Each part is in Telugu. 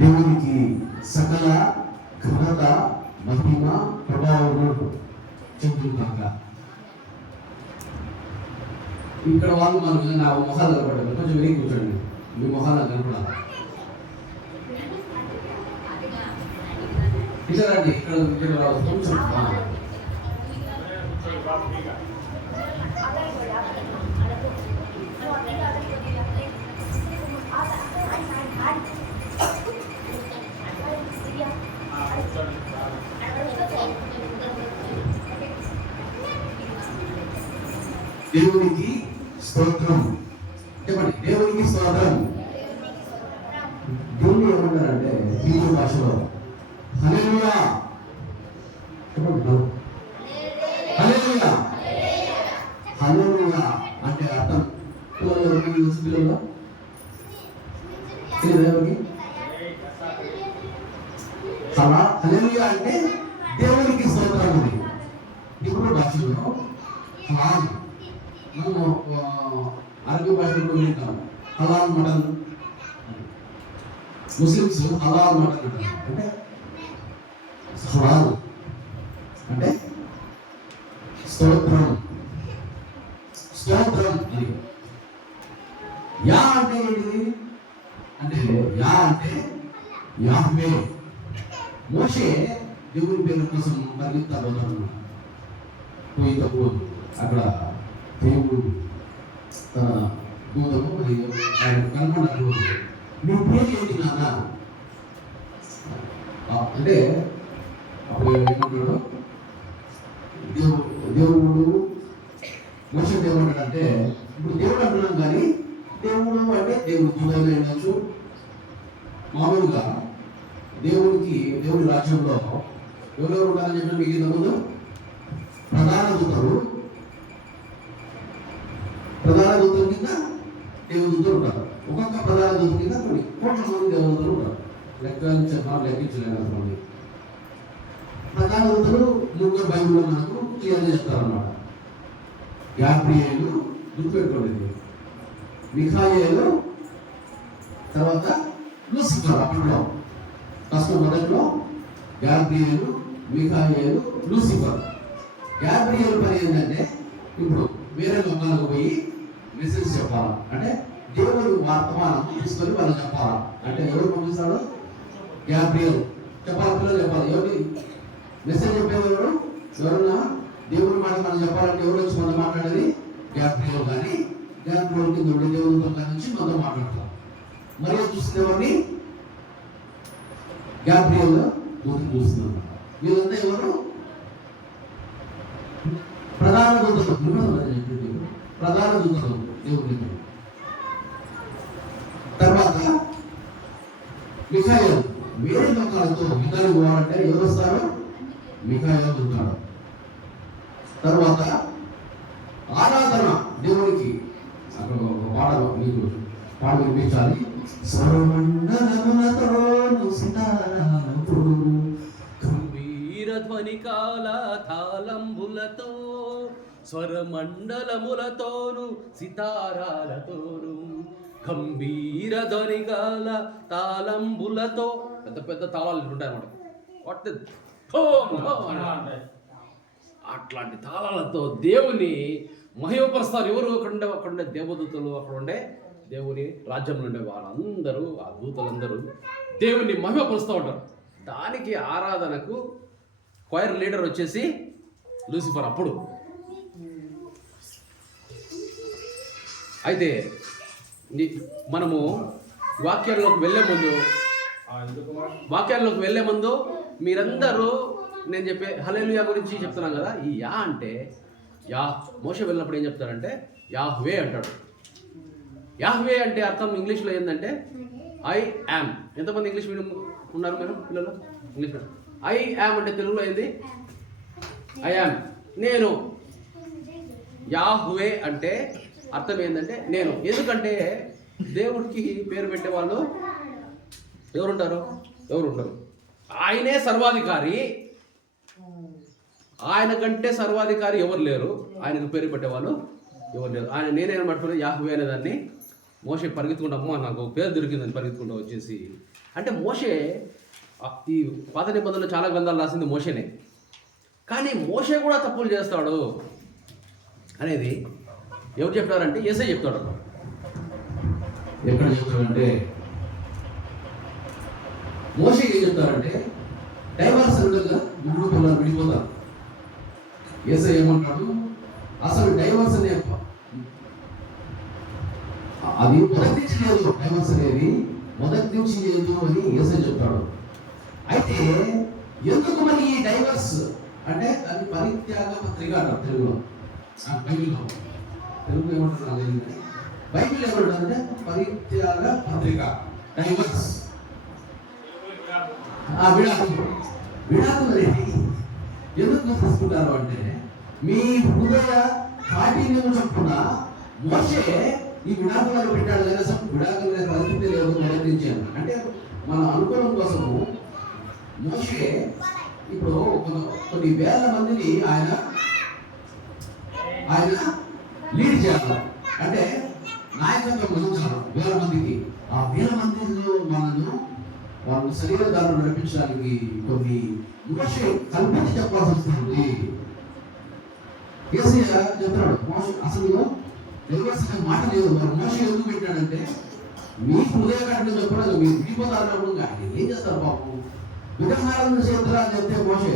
దేవునికి సకల ఘనత మహిమ ప్రభావం చెందుతాక. ఇక్కడ వాళ్ళు మనం నా మొహాలు కనపడాలి, కొంచెం వెనక్కి కూర్చోండి, మీ మొహాలు కనపడాలి. ఇట్లాంటి ఇక్కడ కొంచెం దేవునికి స్తోత్రం చెప్పండి. దేవునికి స్తోత్రం. దేవుని ఏమంటారంటే హీబ్రూ భాషలో హల్లెలూయా చెప్పండి. హల్లెలూయా హల్లెలూయా అంటే అర్థం పిల్లలు హల్లెలూయా అంటే దేవునికి స్తోత్రం ఉంది. హీబ్రూ భాషలో మనము అరబీ భాషలో వింటాం హలాల్ మటన్, ముస్లిమ్స్ హలాల్ మటన్ అంటారు. అంటే హలాల్ అంటే స్తోత్రం, స్తోత్రం అని. యా అంటే ఏంటిది అంటే యా అంటే యాహ్వే. మోషే దేవుని పేరు కోసం పరిగెత్తాలన్నాడు. పోయినప్పుడు అక్కడ దేవుడు తన దూతము మరియు ఆయన కనుగొన్నాడు. నీ పేరు ఏంటి నాన్న అంటే అప్పుడు ఏమంటాడు దేవుడు మోషే దేవుడు అంటే ఇప్పుడు దేవుడు అంటున్నాం కానీ దేవుడు అంటే దేవుడు దూతగా ఉండొచ్చు. మామూలుగా దేవుడి రాజ్యంలో ఎవరెవరు ఉంటారని చెప్పిన మీకు ఇంతకుముందు ప్రధాన దూతలు కింద దేవదూతలు ఉంటారు. ఒక్కొక్క ప్రధాన దూత కింద కొన్ని కోట్ల మంది దేవదూతలు ఉంటారు. లెక్కించలేనంతమంది ప్రధాన దూతలు ముగ్గురు బైబిల్లో మనకు క్లియర్ చేస్తారన్నమాట. గాబ్రియేలు గుర్తుపెట్టుకోండి, మిఖాయేలు, తర్వాత లూసిఫర్. అప్పట్లో ఫస్ట్ మొదట్లో గాబ్రియేలు, మిఖాయేలు, లూసిఫర్. గాబ్రియేలు పని ఏంటంటే ఇప్పుడు వేరే లోకాలకు పోయి మెసేజ్ చెప్పాలా అంటే దేవుడు వర్తమానం తీసుకొని వాళ్ళు చెప్పాలా అంటే ఎవరు పంపిస్తాడు? గాబ్రియల్ చెప్పాలి, పిల్లలు చెప్పాలి. ఎవరి మెసేజ్ చెప్పేవారు ఎవరన్నా దేవుడి మాట మనం చెప్పాలంటే ఎవరు వచ్చి మనం మాట్లాడేది? గాబ్రియల్. కానీ గాబ్రియల్ కింద ఉండే దేవుడితో నుంచి మనతో మాట్లాడతాం. మరియు చూస్తుంది ఎవరిని? గాబ్రియల్ చూస్తున్నాం. వీళ్ళంతా ఎవరు? ప్రధాన దూతలు, ప్రధాన దూతలు దేవుడి. తర్వాత మిఖాయేలు. వేరే లోకాలతో యుద్ధానికి పోవాలంటే ఎవరు వస్తారు? మిఖాయేలు ఉంటాడు. తర్వాత ఆరాధన దేవునికి అక్కడ పాట మీకు పాట వినిపించాలి. స్వరమండలములతోను సితారాలతోను గంభీర ధ్వని కాల తాళంబులతో స్వరమండలములతోను సితారాలతోను గంభీర ధ్వని కాల తాళంబులతో పెద్ద పెద్ద తాళాలు ఉంటాయి అన్నమాట. అట్లాంటి తాళాలతో దేవుని మహిమపరుస్తారు. ఎవరు అక్కడ ఉండే దేవదూతలు, అక్కడ ఉండే దేవుని రాజ్యంలో ఉండే వాళ్ళందరూ, ఆ దూతలందరూ దేవుని మహిమపరుస్తూ ఉంటారు. దానికి ఆరాధనకు క్వైర్ లీడర్ వచ్చేసి లూసిఫర్. అప్పుడు అయితే మనము వాక్యాల్లోకి వెళ్ళే ముందు మీరందరూ నేను చెప్పే హల్లెలూయా గురించి చెప్తున్నాను కదా. ఈ యా అంటే మోషే వెళ్ళినప్పుడు ఏం చెప్తాడంటే యాహ్వే అంటాడు. యాహ్వే అంటే అర్థం ఇంగ్లీష్లో ఏంటంటే ఐ యామ్. ఎంతమంది ఇంగ్లీష్ మీడియం ఉన్నారు మీరు పిల్లలు? ఇంగ్లీష్ ఐ యామ్ అంటే తెలుగులో ఏంది? ఐ యామ్ నేను. యాహ్వే అంటే అర్థం ఏంటంటే నేను. ఎందుకంటే దేవుడికి పేరు పెట్టే వాళ్ళు ఎవరుంటారు? ఆయనే సర్వాధికారి. ఆయన కంటే సర్వాధికారి ఎవరు లేరు. ఆయనకు పేరు పెట్టేవాళ్ళు ఎవరు లేరు. ఆయన నేనేం పట్టుకుని యాహ్వే అనే దాన్ని మోషే పరిగెత్తుకుంటామో నాకు పేరు దొరికిందని పరిగెత్తుకుంటూ వచ్చేసి, అంటే మోషే ఈ పాత నిబంధనలు చాలా గ్రంథాలు రాసింది మోషేనే. కానీ మోషే కూడా తప్పులు చేస్తాడు అనేది ఎవరు చెప్తారంటే యేసయ్య చెప్తాడు. ఎక్కడ చెప్తాడంటే మోషే ఏం చెప్తారంటే డైవర్స్ ఉండగా మూడు పిల్లలు విడిపోతారు. యేసయ్య ఏమంటాడు? అసలు డైవర్స్ అనే అది మొదటి నుంచి లేదు, డైవర్స్ అనేది మొదటి నుంచి లేదు అని యేసయ్య చెప్తాడు. అయితే ఎందుకు మరి ఈ డైవర్స్ అంటే దాన్ని పరిత్యాగ పత్రిక అంటారు తెలుగులో. బైబిల్లో తెలుగు ఏమంటారు? బైబిల్ ఏమంటారంటే పరిత్యాగ పత్రిక, డైవర్స్, విడాకులు ఎందుకు తీసుకుంటారు అంటే మీ హృదయ కాఠిన్యం చొప్పున మోషే ఈ విడాకులను పెట్టాడు. కానీ అసలు విడాకులు పరిస్థితి లేదు మొదటించాను అంటే మన అనుకూలం కోసము మోషే ఇప్పుడు కొన్ని వేల మందిని ఆయన లీడ్ చేయాలి. అంటే నాయకత్వం వహించాలి వేల మందికి. ఆ వేల మందిలో వాళ్ళు శరీరదారులు నడిపించడానికి కొన్ని మోషే కల్పించి చెప్పాల్సి వస్తుంది. యేసయ్య చెప్తున్నాడు మోషే అసలు నిర్వసన మాట లేదు. మరి మోషే ఎందుకు పెట్టాడంటే మీ హృదయ కఠిన చెప్పడం మీరు విడిపోతారు. కానీ ఏం చేస్తారు పాపం? విగ్రహాలను చేతురా అని చెప్తే మోషే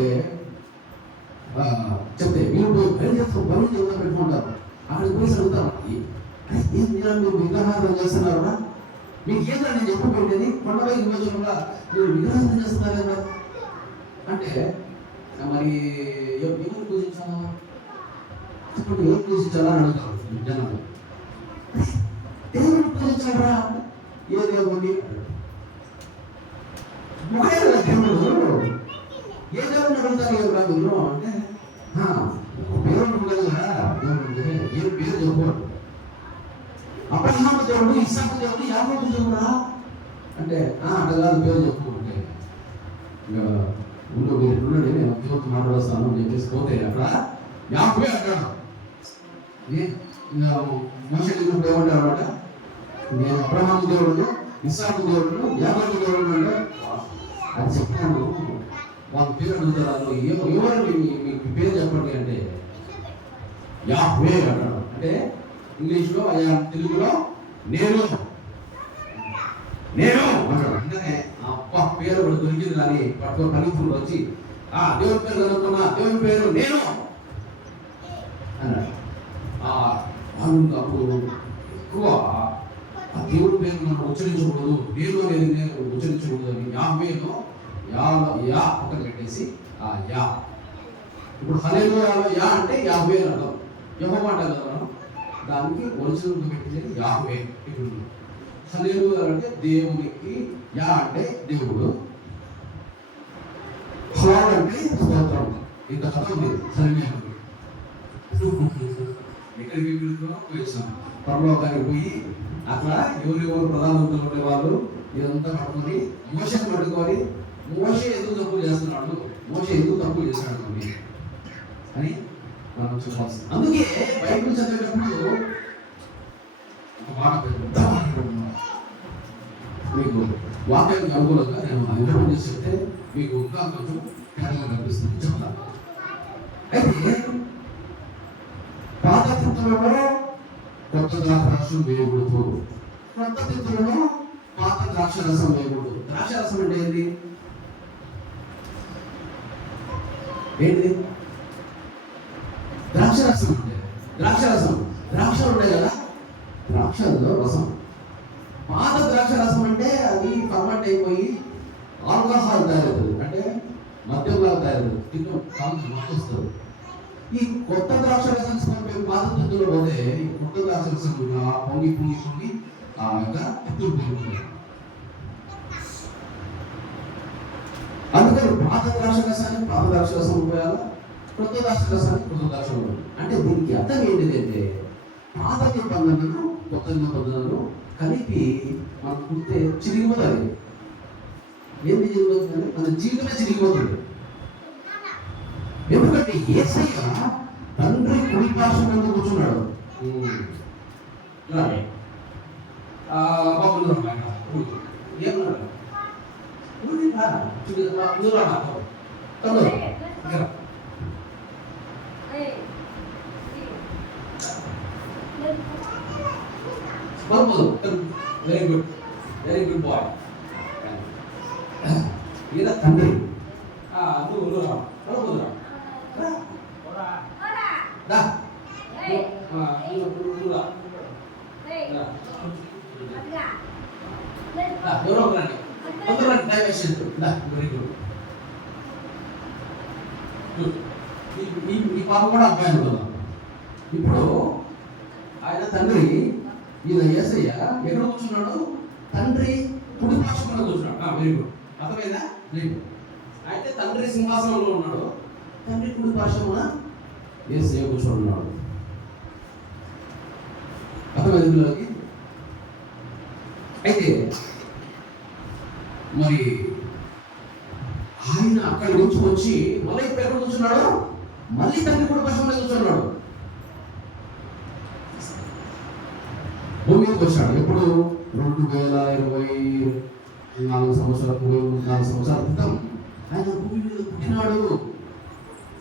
చెప్తే మీరు ఏం చేస్తారు? పనులు చేద్దాం పెట్టుకుంటారు. అక్కడికి పోయి అడుగుతారు, మీరు విగ్రహాలను చేస్తున్నారా? మీకు ఏదో నేను చెప్పబెట్టేది కొండపై విమోచనగా మీరు విగ్రహాలను చేస్తున్నారు కదా అంటే మరి ఎవరు పూజించాలా? ఇప్పుడు ఏం పూజించాలా అని అడుగుతారు జనాలు. దేవుడు పూజించాలా? ఏ దేవుడిని? దేవుడు ఏ దేవుడిని అడుగుతారు? ఎవరు రాదు అంటే పేరు ఉండదు కదా. దేవుడు ఏ పేరు చెప్పాడు? అబ్రహాము దేవుడు, ఇస్సాకు దేవుడు, యాకోబు దేవుడా అంటే అట్లా కాదు పేరు చెప్పు అంటే ఇంకా ఊళ్ళో మీరు ఉండండి నేను దేవుడితో మాట్లాడొస్తాను అని చెప్పేసి పోతే అక్కడ యాకోబే అంటాడు. మోషే దేవుడు ఏమంటాడు అనమాట? నేను అబ్రహాము దేవుడు, ఇస్సాకు దేవుడు, యాకోబు దేవుడు అంటే అది చెప్పాను. వాళ్ళ పేరు అడుగుతారు. ఎవరు మీకు పేరు చెప్పండి అంటే యాహ్వే అంటాడు. అంటే ఇంగ్లీష్లో తెలుగులో నేను అంటాడు. అంటే అబ్బా పేరు దొరికింది కానీ పట్టుకో పలుకులు వచ్చి దేవుడి పేరు కనుక్కున్నా దేవుడి పేరు నేను అన్నాడు. అప్పుడు ఎక్కువ ఆ దేవుడి పేరు మనం ఉచ్చరించకూడదు, నేను ఉచ్చరించకూడదు అని యాహ్వేలో యా పక్కన పెట్టేసి యా. ఇప్పుడు హల్లెలూయాలో యా అంటే యాహ్వే అని అర్థం. యెహోవా అంటాం కదా మనం, దానికి ఒరిజినల్ పెట్టింది యాహ్వే. ఇప్పుడు హల్లెలూయా అంటే దేవునికి, యా అంటే దేవుడు, హోవా అంటే స్తోత్రం. ఇంత కథ ఉంది సరిగ్గా. ఎక్కడికి పోయిస్తాం పరలోకానికి పోయి అక్కడ ఎవరు ప్రధానమంత్రులు ఉండేవాళ్ళు ఇదంతా పట్టుకొని మోషేని పట్టుకొని మోషే ఎందుకు తప్పులు చేస్తున్నాడు అని మనం చూడాల్సింది. అందుకే బైబిల్ చదివేటప్పుడు ఒక మాట మీకు వాక్యానికి అనుకూలంగా నేను ఇంటర్వ్యూ చేసి చెప్తే మీకు ఇంకా కొంచెం తేడాగా కనిపిస్తుంది చెప్తాను. అయితే పాత తిత్తులలో కొత్త ద్రాక్షరసం వేయకూడదు, కొత్త తిత్తులలో పాత ద్రాక్షరసం వేయకూడదు. ద్రాక్షరసం అంటే ఏంటి? ద్రాక్షరసం అంటే ద్రాక్షలు ఉంటాయి కదా, ద్రాక్షలో రసం. పాత ద్రాక్ష రసం అంటే అది ఫర్మెంట్ అయిపోయి ఆల్కహాల్ తయారవుతుంది, అంటే మద్యంలాగా తయారవుతుంది, తిన్న కాంతి వస్తుంది. ఈ కొత్త ద్రాక్ష రసం పాత తిత్తులో పోతే ఈ కొత్త ద్రాక్ష రసం పొంగి ఆ యొక్క తిత్తులు పెరుగుతుంది. అందుకని పాత ద్రాక్షరసాన్ని పాత ద్రాక్షరసం పోయాలా, కొత్త ద్రాక్షరసాన్ని కొత్త ద్రాక్షరసం పోయాలి. అంటే దీనికి అర్థం ఏంటిదంటే పాత నిబంధనను కొత్త నిబంధనను కలిపి మనం పుట్టే చిరిగిపోతుంది. ఏంటి చిరిగిపోతుంది? మన జీవితమే చిరిగిపోతుంది. ఎందుకంటే యేసయ్య తండ్రి కుడి పార్శ్వం మీద కూర్చున్నాడు. Very good, very good boy. ఈయన తండ్రి. ఎవరో ఒకరండి, కొందరండి డైవర్షన్. Very good. ఈ పాప కూడా అబ్బాయి అనుకున్నాం. ఇప్పుడు ఆయన తండ్రి, ఈయన యేసయ్య ఎక్కడ కూర్చున్నాడు? తండ్రి కుడి పార్శ్వంలో కూర్చున్నాడు. Very good. అర్థమైందా? Very good. అయితే తండ్రి సింహాసనంలో ఉన్నాడు, తండ్రి కుడి పార్శ్వమున యేసయ్య కూర్చున్నాడు. అర్థమైంది? అయితే మరి ఆయన అక్కడి నుంచి వచ్చి మళ్ళీ ఇప్పుడు ఎక్కడ కూర్చున్నాడు? మళ్ళీ తండ్రి కుడి పార్శ్వంలో కూర్చున్నాడు. భూమి మీదకి వచ్చాడు. ఎప్పుడు? 2024 సంవత్సరాల 4 సంవత్సరాల క్రితం ఆయన భూమి మీద పుట్టినాడు.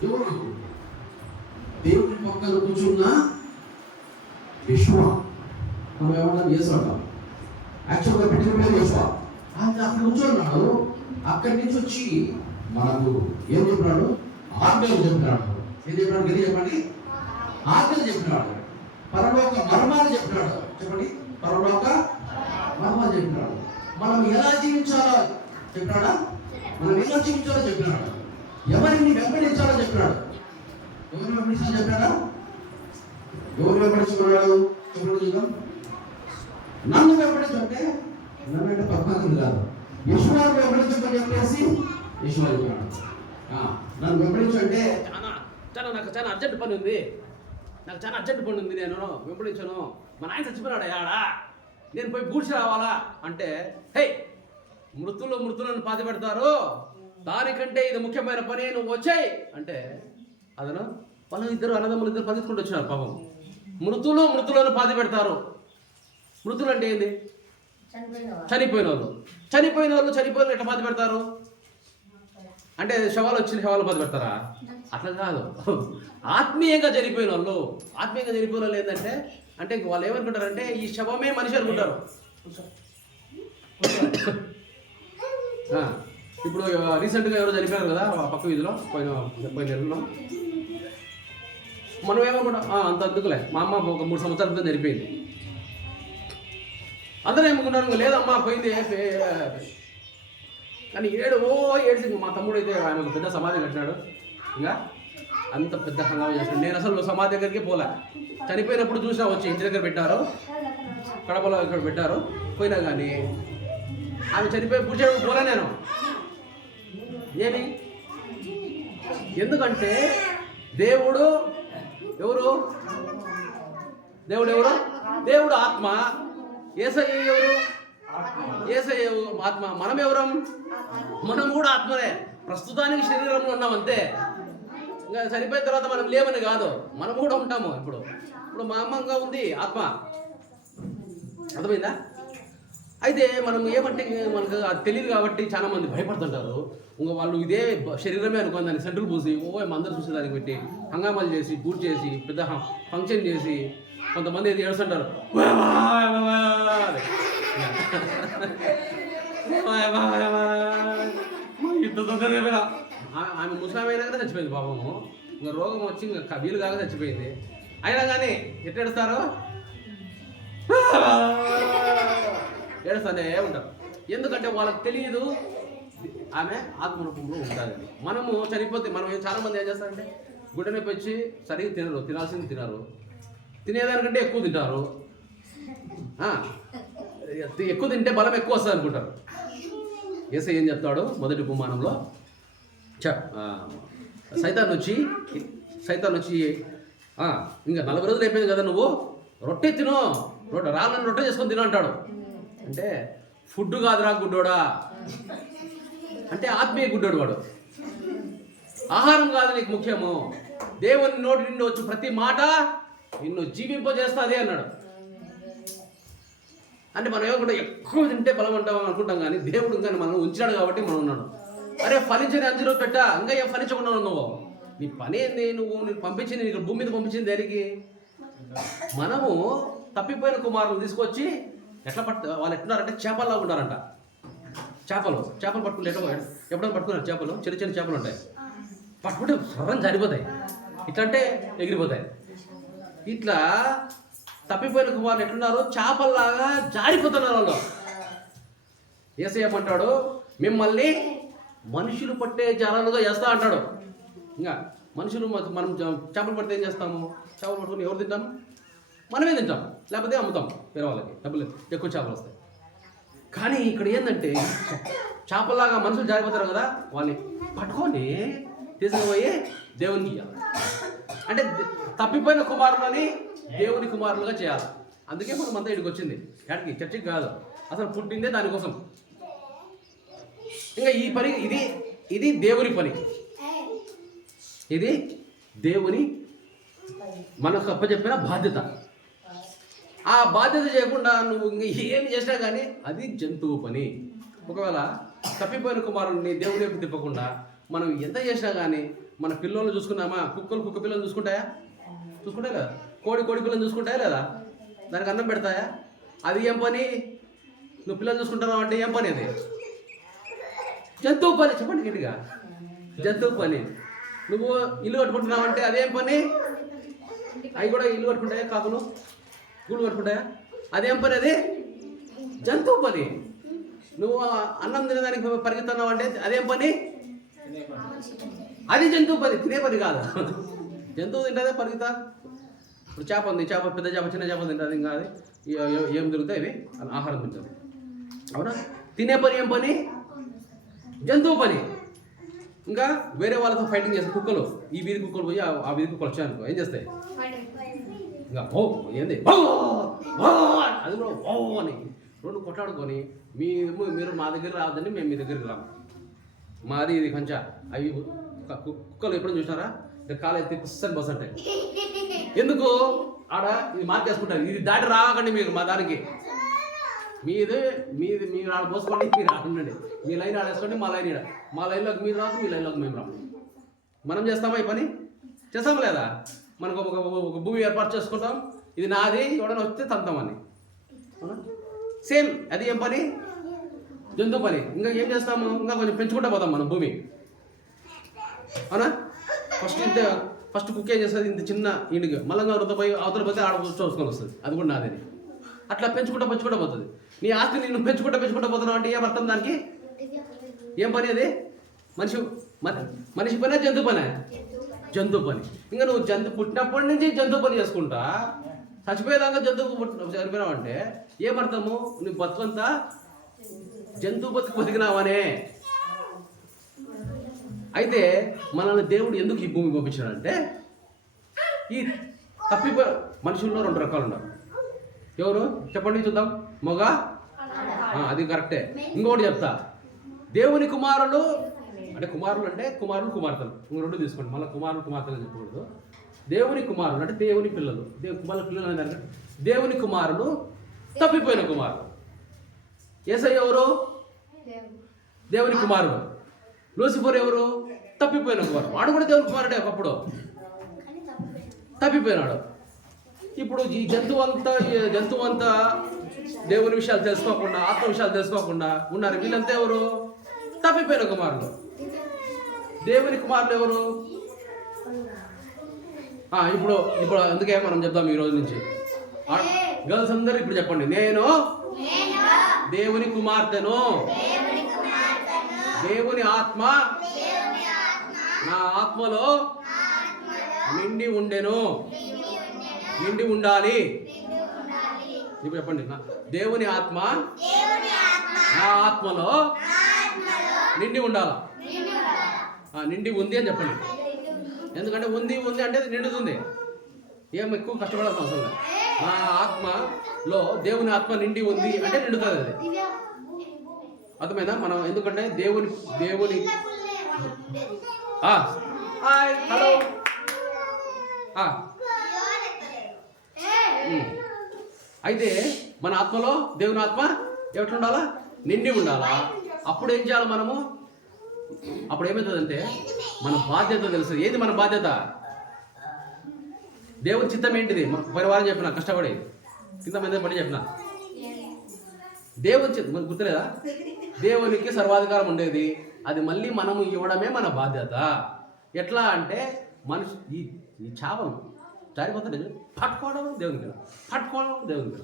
ఎవరు? దేవుని పక్కన కూర్చున్న యెషువా. మనం ఏమంటాం? యేసు అంటాం. యాక్చువల్గా పెట్టిన పేరు యెషువా. ఆయన అక్కడ కూర్చున్నాడు. అక్కడి నుంచి వచ్చి మనకు ఏం చెప్పినాడు? ఆజ్ఞలు చెప్పినాడు. ఏం చెప్పినాడు? గది చెప్పండి. ఆజ్ఞలు చెప్పినాడు. పరలోక మర్మాలు చెప్పినాడు. చెప్పండి. పరలోక మర్మాలు చెప్పినాడు. మనం ఎలా జీవించాలో చెప్పినాడా? మనం ఎలా జీవించాలో చెప్పినాడు. ఎవరిని వెంబడించాలో చెప్పినాడు. ఎవరిని వెంబడించాలో చెప్పినాడా? ఎవరు వెంబడించుకున్నాడు? చెప్పండి చూద్దాం. నన్ను వెంబడించంటే, నన్ను అంటే పద్మాకంది కాదు, యెషువాను వెంబడించమని చెప్పేసి యెషువా చెప్పినాడు. నన్ను వెంబడించంటే నాకు చాలా అర్జెంట్ పని ఉంది, నేను వెంబడించాను. మా నాయన చచ్చిపోయాడు ఆడా, నేను పోయి పూడ్చి రావాలా అంటే, హే మృతులను పాతి పెడతారు, దానికంటే ఇది ముఖ్యమైన పని, నువ్వు వచ్చాయి అంటే అదను వాళ్ళు ఇద్దరు పరిగెత్తుకుంటూ వచ్చినారు. పాపం మృతులను పాతి పెడతారు. మృతులు అంటే ఏంది? చనిపోయిన వాళ్ళు ఎట్లా పాతి పెడతారు అంటే శవాలు వచ్చిన శవాలు పాతి పెడతారా? అట్లా కాదు. ఆత్మీయంగా చనిపోయిన వాళ్ళు ఏంటంటే, అంటే వాళ్ళు ఏమనుకుంటారంటే ఈ శవమే మనిషి అనుకుంటారు. ఇప్పుడు రీసెంట్గా ఎవరో చనిపోయారు కదా పక్క వీధిలో, పోయిన నెలలో. మనం ఏమనుకుంటాం, అంత అందుకులే, మా అమ్మ ఒక 3 సంవత్సరాల క్రితం చనిపోయింది. అందరూ ఏమనుకుంటారు, లేదమ్మా పోయింది. కానీ ఏడ్చింది. మా తమ్ముడు అయితే ఆయన పెద్ద సమాధి కట్టినాడు. ఇంకా అంత పెద్ద హంగామా చేస్తాడు. నేను అసలు సమాధి దగ్గరికి పోలే. చనిపోయినప్పుడు చూసినా, వచ్చి ఇంటి దగ్గర పెట్టారు, కడపలో ఇక్కడ పెట్టారు, పోయినా కానీ ఆమె చనిపోయి పూజకు పోలే నేను. ఏమి? ఎందుకంటే దేవుడు ఎవరు? దేవుడు ఆత్మ. యేసయ్య ఎవరు? యేసయ్య ఆత్మ. మనం ఎవరం? మనం కూడా ఆత్మనే. ప్రస్తుతానికి శరీరంలో ఉన్నాం అంతే. ఇంకా చనిపోయిన తర్వాత మనం లేవని కాదు, మనం కూడా ఉంటాము. ఇప్పుడు మా అమ్మంగా ఉంది ఆత్మ. అర్థమైందా? అయితే మనం ఏమంటే మనకు అది తెలియదు కాబట్టి చాలా మంది భయపడుతుంటారు. ఇంకా వాళ్ళు ఇదే శరీరమే అనుకోని దానికి సెంట్రల్ పూసి అందరూ చూసేదానికి పెట్టి హంగామాలు చేసి పూర్తి చేసి పెద్ద ఫంక్షన్ చేసి కొంతమంది ఏది ఏడుస్తుంటారు. ఆమె ముసలామైనా చచ్చిపోయింది పాపము. ఇంకా రోగం వచ్చి ఇంకా వీలు కాక చచ్చిపోయింది. అయినా కానీ ఎట్లా ఏడుస్తారు? ఏడుస్తానే ఉంటారు. ఎందుకంటే వాళ్ళకి తెలియదు ఆమె ఆత్మరూపంలో ఉంటుందని. మనము చనిపోతే మనం చాలా మంది ఏం చేస్తారంటే గుడ్డ నొప్పి వచ్చి సరిగ్గా తినరు, తినాల్సింది తినరు, తినేదానికంటే ఎక్కువ తింటారు. ఎక్కువ తింటే బలం ఎక్కువ వస్తుంది అనుకుంటారు. యేసయ్య ఏం చెప్తాడు మొదటి ఉపమానంలో? సైతాన్ వచ్చి ఇంకా 40 రోజులు అయిపోయింది కదా, నువ్వు రొట్టె తిను, రాళ్ళని రొట్టె చేసుకొని తిను అంటాడు. అంటే ఫుడ్ కాదురా గుడ్డోడా, అంటే ఆత్మీయ గుడ్డోడు వాడు. ఆహారం కాదు నీకు ముఖ్యము, దేవుని నోటి నుండి వచ్చి ప్రతి మాట నిన్ను జీవింపజేస్తుంది అన్నాడు. అంటే మనం ఏమనుకుంటాం, ఎక్కువ తింటే బలం అంటాం అనుకుంటాం, కానీ దేవుడు ఇంకా మనం ఉంచాడు కాబట్టి మనం ఉన్నాడు. అరే ఫలించని అంజూరు పెట్టా, ఇంకా ఏం ఫలించకుండా నువ్వు, నీ పని ఏంది, నువ్వు పంపించింది నీకు భూమి మీద పంపించింది దేనికి? మనము తప్పిపోయిన కుమారులు తీసుకొచ్చి ఎట్లా వాళ్ళు ఎట్టున్నారంటే చేపల్లా ఉంటారంట. చేపలు పట్టుకుంటే ఎప్పుడైనా పట్టుకున్నారు చేపలు, చిన్న చిన్న చేపలు ఉంటాయి, పట్టుకుంటే సర్రం జారిపోతాయి, ఇట్లా అంటే ఎగిరిపోతాయి. ఇట్లా తప్పిపోయిన కుమారులు ఎట్లున్నారు, చేపల్లాగా జారిపోతున్నారు వాళ్ళు. యేసయ్యమంటాడు, మిమ్మల్ని మనుషులు పట్టే జాలాలుగా చేస్తా అంటాడు. ఇంకా మనుషులు మనం చేపలు పడితే ఏం చేస్తాము? చేపలు పట్టుకుని ఎవరు తింటాము? మనమే తింటాం, లేకపోతే అమ్ముతాం వేరే వాళ్ళకి, డబ్బులు ఎక్కువ చేపలు వస్తాయి. కానీ ఇక్కడ ఏంటంటే చేపల్లాగా మనుషులు జారిపోతారు కదా, వాళ్ళని పట్టుకొని తీసుకుపోయి దేవునికి ఇవ్వాలి. అంటే తప్పిపోయిన కుమారులని దేవుని కుమారులుగా చేయాలి. అందుకే మనం అంతా ఇక్కడికి వచ్చింది, ఎక్కడికి చర్చికి కాదు, అసలు పుట్టిందే దానికోసం. ఇంకా ఈ పని ఇది దేవుని పని, ఇది దేవుని మనకు అప్పచెప్పిన బాధ్యత. ఆ బాధ్యత చేయకుండా నువ్వు ఇంక ఏం చేసినా కానీ అది జంతువు పని. ఒకవేళ తప్పిపోయిన కుమారుల్ని దేవుని వైపు తిప్పకుండా మనం ఎంత చేసినా కానీ, మన పిల్లల్ని చూసుకున్నామా? కుక్క పిల్లలు చూసుకుంటాయా లేదా? కోడి పిల్లలు చూసుకుంటాయా లేదా? దానికి అన్నం పెడతాయా? అది ఏం పని? నువ్వు పిల్లలు చూసుకుంటున్నావు అంటే ఏం పని? అది జంతువు పని. చెప్పండి గట్టిగా, జంతువు పని. నువ్వు ఇల్లు కట్టుకుంటున్నావు అంటే అదేం పని? అవి కూడా ఇల్లు కట్టుకుంటాయా? కాకులు గూళ్ళు కట్టుకుంటాయా? అదేం పని? అది జంతువు పని. నువ్వు అన్నం తినడానికి పరిగెత్తున్నావు అంటే అదేం పని? అది జంతువు పని, తినే పని కాదు. జంతువు తింటుందే పరిగెత్తా. ఇప్పుడు చేప ఉంది, పెద్ద చేప చిన్న చేప తింటుంది, ఇంకా అది ఏం దొరుకుతాయి ఇవి ఆహారం తింటుంది, అవునా? తినే పని ఏం పని? జంతువు పని. ఇంకా వేరే వాళ్ళతో ఫైటింగ్ చేస్తాయి కుక్కలు. ఈ వీధి కుక్కలు పోయి ఆ వీధి కుక్కలు వచ్చాయనుకో ఏం చేస్తాయి? ఇంకా ఏంది అది కూడా అని రెండు కొట్లాడుకొని మీరు మా దగ్గర రావద్దని మేము మీ దగ్గరికి రాము, మాది ఇది కంచా. అవి కుక్కలు ఎప్పుడు చూసినారా? కాలేజ్ తిప్పని బస్ అంటే ఎందుకు ఆడ ఇది మార్కేసుకుంటారు, ఇది దాటి రాకండి మీరు మా దానికి, మీరు ఆడ పోసుకోండి, మీరు ఆడండి, మీ లైన్ ఆడేసుకోండి, మా లైన్ మా లైన్లోకి మీరు రాదు, మీ లైన్లోకి మేము రాము. మనం చేస్తామా ఈ పని? చేస్తామా లేదా? మనకు ఒక భూమి ఏర్పాటు చేసుకుంటాం, ఇది నాది, ఎవడైనా వస్తే తంతామని. సేమ్ అది ఏం పని? జంతు పని. ఇంకా ఏం చేస్తాము? ఇంకా కొంచెం పెంచుకుంటా పోతాం మనం భూమి, అవునా? ఫస్ట్ కుక్ ఏం చేస్తుంది? ఇంత చిన్న ఇంటికి మళ్ళీ వృద్ధ పోయి అవతల పోతే ఆడ చూసుకొని వస్తుంది, అది కూడా నాదని. అట్లా పెంచుకుంటా పోతుంది. నీ ఆస్తిని నువ్వు పెంచుకుంటా పోతున్నావు అంటే ఏం అర్థం దానికి? ఏం పని అది? మనిషి పనే జంతు పనే? జంతు పని. ఇంకా నువ్వు పుట్టినప్పటి నుంచి జంతు పని చేసుకుంటా చచ్చిపోయేదాకా జంతువు చనిపోయినావు అంటే ఏమర్థము? నువ్వు బతుకంతా జంతువు బతికినావనే. అయితే మనల్ని దేవుడు ఎందుకు ఈ భూమి పంపించాడంటే, ఈ తప్పిపోయి మనుషుల్లో 2 రకాలు ఉన్నారు. ఎవరు చెప్పండి చూద్దాం? మొగ, అది కరెక్టే. ఇంకొకటి చెప్తా, దేవుని కుమారులు అంటే కుమారులు కుమార్తెలు, 2 తీసుకోండి. మళ్ళీ కుమారులు కుమార్తెలు అని చెప్పకూడదు. దేవుని కుమారులు అంటే దేవుని పిల్లలు, మళ్ళీ పిల్లలు అనేది దేవుని కుమారులు, తప్పిపోయిన కుమారులు. యేసయ్య ఎవరు? దేవుని కుమారుడు. లూసిఫర్ ఎవరు? తప్పిపోయిన కుమారుడు. వాడు కూడా దేవుని కుమారుడే, ఒకప్పుడు తప్పిపోయినాడు. ఇప్పుడు ఈ జంతువు అంతా దేవుని విషయాలు తెలుసుకోకుండా, ఆత్మ విషయాలు తెలుసుకోకుండా ఉన్నారు. వీళ్ళంతా ఎవరు? తప్పిపోయిన కుమారులు. దేవుని కుమారులు ఎవరు? ఇప్పుడు అందుకే మనం చెప్దాం ఈ రోజు నుంచి. గర్ల్స్ అందరూ ఇప్పుడు చెప్పండి, నేను దేవుని కుమార్తెను, దేవుని ఆత్మ నా ఆత్మలో నిండి ఉండెను, నిండి ఉండాలి. ఇప్పుడు చెప్పండి, దేవుని ఆత్మ నా ఆత్మలో నిండి ఉండాలి. నిండి ఉంది అని చెప్పండి. ఎందుకంటే ఉంది ఉంది అంటే నిండుతుంది, ఏం ఎక్కువ కష్టపడాల్సిన అవసరం లేదు. నా ఆత్మలో దేవుని ఆత్మ నిండి ఉంది అంటే నిండుతుంది అది. అర్థమైందా? మనం ఎందుకంటే దేవుని హాయ్ హలో అయితే మన ఆత్మలో దేవుని ఆత్మ ఎట్లుండాలా? నిండి ఉండాలా. అప్పుడు ఏం చేయాలి మనము? అప్పుడు ఏమవుతుందంటే మన బాధ్యత తెలుసు. ఏది మన బాధ్యత? దేవుని చిత్తం ఏంటిది? పరివారం చెప్పిన కష్టపడి కింద మీద పడి చెప్పిన దేవుని చిత్తం గుర్తులేదా? దేవునికి సర్వాధికారం ఉండేది, అది మళ్ళీ మనము ఇవ్వడమే మన బాధ్యత. ఎట్లా అంటే మనిషి ఈ చేపలు జారిపోతాడు, పట్టుకోవడం దేవునికి, పట్టుకోవడం దేవునికి.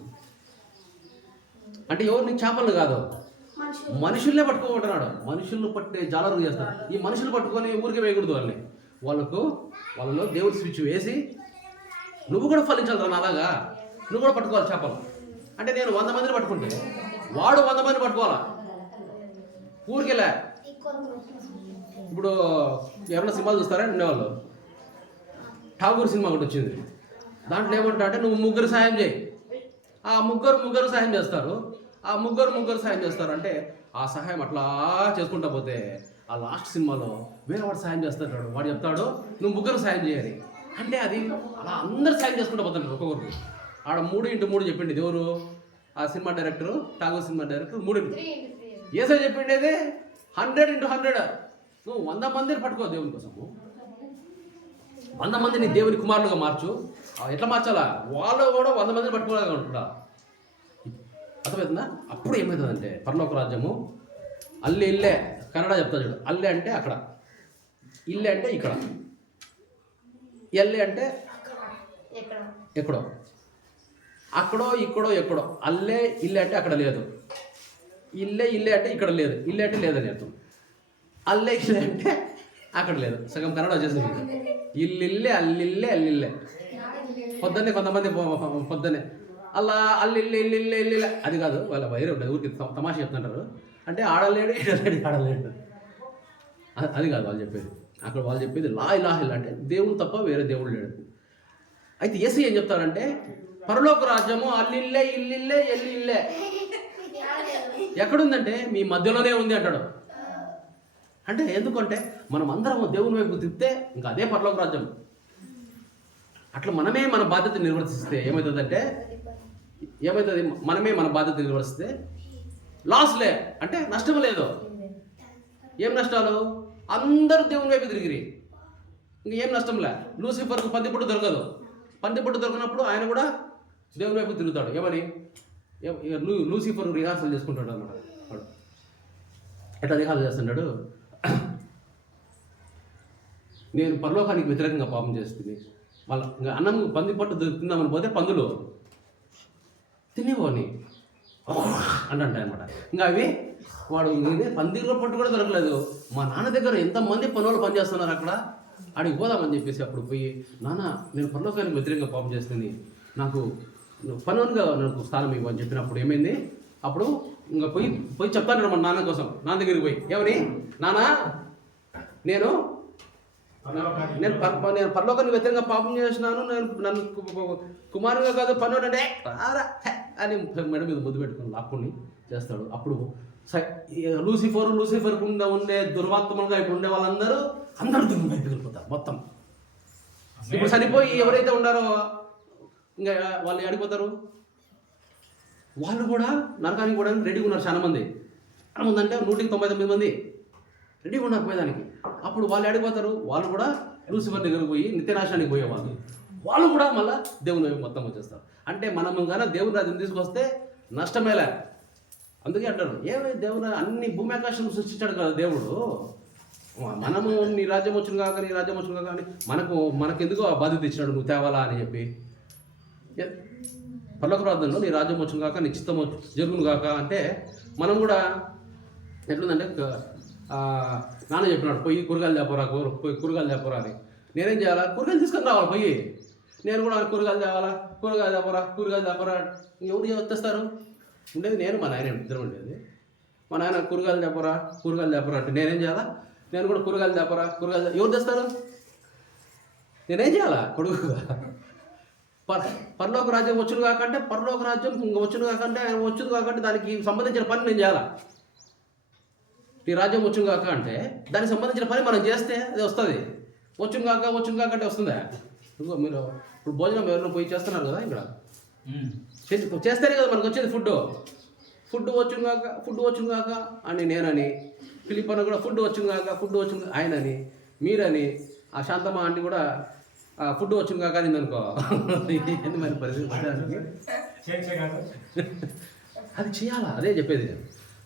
అంటే ఎవరిని చేపలు కాదు, మనుషుల్నే పట్టుకోమంటున్నాడు. మనుషులను పట్టే జాలరు చేస్తాడు. ఈ మనుషులు పట్టుకొని ఊరికి వేయకూడదు వాళ్ళని. వాళ్ళలో దేవుడి స్విచ్ వేసి నువ్వు కూడా ఫలించాలి రా అలాగా. నువ్వు కూడా పట్టుకోవాలి చేపలు. అంటే నేను 100 మందిని పట్టుకుంటే వాడు 100 మందిని పట్టుకోవాలా ఊరికెళ్ళా. ఇప్పుడు ఎవరైనా సినిమాలు చూస్తారా ఉండేవాళ్ళు, ఠాగూర్ సినిమా ఒకటి వచ్చింది. దాంట్లో ఏమంటా అంటే నువ్వు 3 సాయం చేయి. ఆ ముగ్గురు సాయం చేస్తారు. ఆ ముగ్గురు సాయం చేస్తారు. అంటే ఆ సహాయం అట్లా చేసుకుంటా పోతే ఆ లాస్ట్ సినిమాలో వేరే వాడు సాయం చేస్తాడు. వాడు చెప్తాడు నువ్వు 3 సాయం చేయాలి. అంటే అది అలా అందరు సాయం చేసుకుంటూ పోతుంటారు ఒక్కొక్కరికి. ఆడ 3x3 చెప్పింది ఎవరు? ఆ cinema director, Tagore cinema director 3 ఏసై చెప్పిండేది 100x100. నువ్వు 100 మందిని పట్టుకో దేవుని కోసము. 100 మందిని దేవుని కుమారులుగా మార్చు. ఎట్లా మార్చాలా? వాళ్ళు కూడా 100 మందిని పట్టుకోలేగా ఉంటుందా? అర్థమవుతుందా? అప్పుడు ఏమవుతుందంటే పరలోక రాజ్యము అల్లె ఇల్లే, కన్నడ చెప్తా చూడు. అల్లె అంటే అక్కడ, ఇల్లే అంటే ఇక్కడ, ఎల్లె అంటే ఎక్కడో, అక్కడో ఇక్కడో ఎక్కడో. అల్లే ఇల్లే అంటే అక్కడ లేదు, ఇల్లే అంటే ఇక్కడ లేదు, ఇల్లే అంటే లేదని అర్థం. అల్లే ఇల్లే అంటే అక్కడ లేదు. సగం కన్నడ వచ్చేసింది. ఇల్లిల్లే అల్లిల్లే. పొద్దున్నే కొంతమంది పొద్దున్నే అలా అల్లిల్లే అది కాదు, వాళ్ళ వైరే ఉంటుంది. ఊరికి తమాషా చెప్తుంటారు. అంటే ఆడలేడు ఆడలేడు అది కాదు వాళ్ళు చెప్పేది. అక్కడ వాళ్ళు చెప్పేది లా ఇలాహ ఇల్లా అంటే దేవుడు తప్ప వేరే దేవుడు లేడు. అయితే యేసు ఏం చెప్తారంటే పరలోక రాజ్యము అల్లిల్లే ఇల్లిల్లే ఎల్లిల్లే ఎక్కడుందంటే మీ మధ్యలోనే ఉంది అంటాడు. అంటే ఎందుకంటే మనం అందరం దేవుని వైపు తిప్పితే ఇంకా అదే పరలోక రాజ్యం. అట్లా మనమే మన బాధ్యత నిర్వర్తిస్తే ఏమవుతుందంటే మనమే మన బాధ్యత నిర్వర్తిస్తే లాస్లే అంటే నష్టం లేదు. ఏం నష్టాలు? అందరూ దేవుని వైపు తిరిగిరి, ఇంకేం నష్టంలే. లూసిఫర్కు పందిపుట్టు దొరకదు. పందిపుట్టు దొరికినప్పుడు ఆయన కూడా దేవుని వైపు తిరుగుతాడు. ఏమని? లూసిఫర్ రిహార్సల్ చేసుకుంటాడు అన్నమాట. వాడు ఎట్లా రిహార్సల్ చేస్తున్నాడు? నేను పరలోకానికి వ్యతిరేకంగా పాపం చేస్తుంది. వాళ్ళ ఇంకా అన్నం పందిపట్టు తిందామని పోతే పందులు తినేవాడిని అంటాయి అనమాట. ఇంకా అవి వాడు పందిలో పట్టు కూడా దొరకలేదు. మా నాన్న దగ్గర ఎంతమంది పనులు పనిచేస్తున్నారు అక్కడ, ఆడికి పోదామని చెప్పేసి అప్పుడు పోయి, నాన్న నేను పరలోకానికి వ్యతిరేకంగా పాపం చేస్తుంది, నాకు పనులుగా నాకు స్థానం ఇవ్వని చెప్పినప్పుడు ఏమైంది? అప్పుడు ఇంకా పోయి చెప్తాను మన నాన్న కోసం. నాన్న దగ్గరికి పోయి ఏమని, నాన్న నేను పరలోకానికి వ్యతిరేకంగా పాపం చేసినాను, నన్ను కుమారుగా కాదు పనుడు అంటే రారా అని మెడ మీద ముద్దు పెట్టుకుని లాక్కుని చేస్తాడు. అప్పుడు లూసిఫర్ కింద ఉండే దుర్వాత్మలుగా ఇప్పుడు ఉండే వాళ్ళందరూ దేవుని వైపు వెళ్ళిపోతారు మొత్తం. ఇప్పుడు చనిపోయి ఎవరైతే ఉన్నారో ఇంకా వాళ్ళు అడిగిపోతారు. వాళ్ళు కూడా నరకానికి కూడా రెడీగా ఉన్నారు. చాలా మంది అంటే 199 మంది రెడీగా ఉన్నారు పోయేదానికి. అప్పుడు వాళ్ళు అడిగిపోతారు. వాళ్ళు కూడా లూసిఫర్ దగ్గరకు పోయి నిత్యనాశానికి పోయేవాళ్ళు. వాళ్ళు కూడా మళ్ళీ దేవుని వైపు మొత్తం వచ్చేస్తారు. అంటే మనము కానీ దేవుని రాజ్యం తీసుకొస్తే నష్టమేలే. అందుకే అంటారు ఏమి దేవుడు అన్ని భూమి ఆకాశం సృష్టించాడు కదా దేవుడు, మనము నీ రాజ్యం వచ్చిన కాక నీ రాజ్యం వచ్చిన కాక అని మనకెందుకు ఆ బాధ్యత ఇచ్చినాడు నువ్వు తేవాలా అని చెప్పి. పరలోక ప్రార్థనలో నీ రాజ్యం వచ్చిన కాక నీ చిత్తం జరుగును కాక అంటే మనం కూడా ఎట్లుందంటే నాన్న చెప్పినాడు పోయి కూరగాయలు తేపరా, పోయి కూరగాయలు తేపరా అని. నేనేం చేయాలా? కూరగాయలు తీసుకొని రావాలి పోయి. నేను కూడా కూరగాయలు తేవాలా, కూరగాయలు తేపరా. ఎవరు తెస్తారు? ఉండేది నేను మా నాయన ఇద్దరు ఉండేది. మా నాయన కూరగాయలు తేపరా అంటే నేనేం చేయాలా? నేను కూడా కూరగాయలు తేపరా, కూరగాయలు ఎవరు తెస్తారు? నేనేం చేయాలా కొడుకుగా? పరలోక రాజ్యం వచ్చును కాకంటే పరలోక రాజ్యం ఇంకా వచ్చును కాకంటే ఆయన వచ్చును కాకంటే దానికి సంబంధించిన పని నేను చేయాలా. ఈ రాజ్యం వచ్చును కాక అంటే దానికి సంబంధించిన పని మనం చేస్తే అది వస్తుంది. వచ్చును కాక అంటే వస్తుందా? ఇంకో మీరు ఇప్పుడు భోజనం ఎవరైనా పోయి చేస్తున్నారు కదా, ఇక్కడ చేస్తేనే కదా మనకు వచ్చేది ఫుడ్ వచ్చును కాక అని నేనని, ఫిలిప్ అన్న కూడా ఫుడ్ వచ్చును ఆయనని, మీరని, ఆ శాంతమ్మ ఆంటీ కూడా ఫుడ్ వచ్చును కాక అని అనుకో. మరి పరిస్థితి అది చేయాలా? అదే చెప్పేది.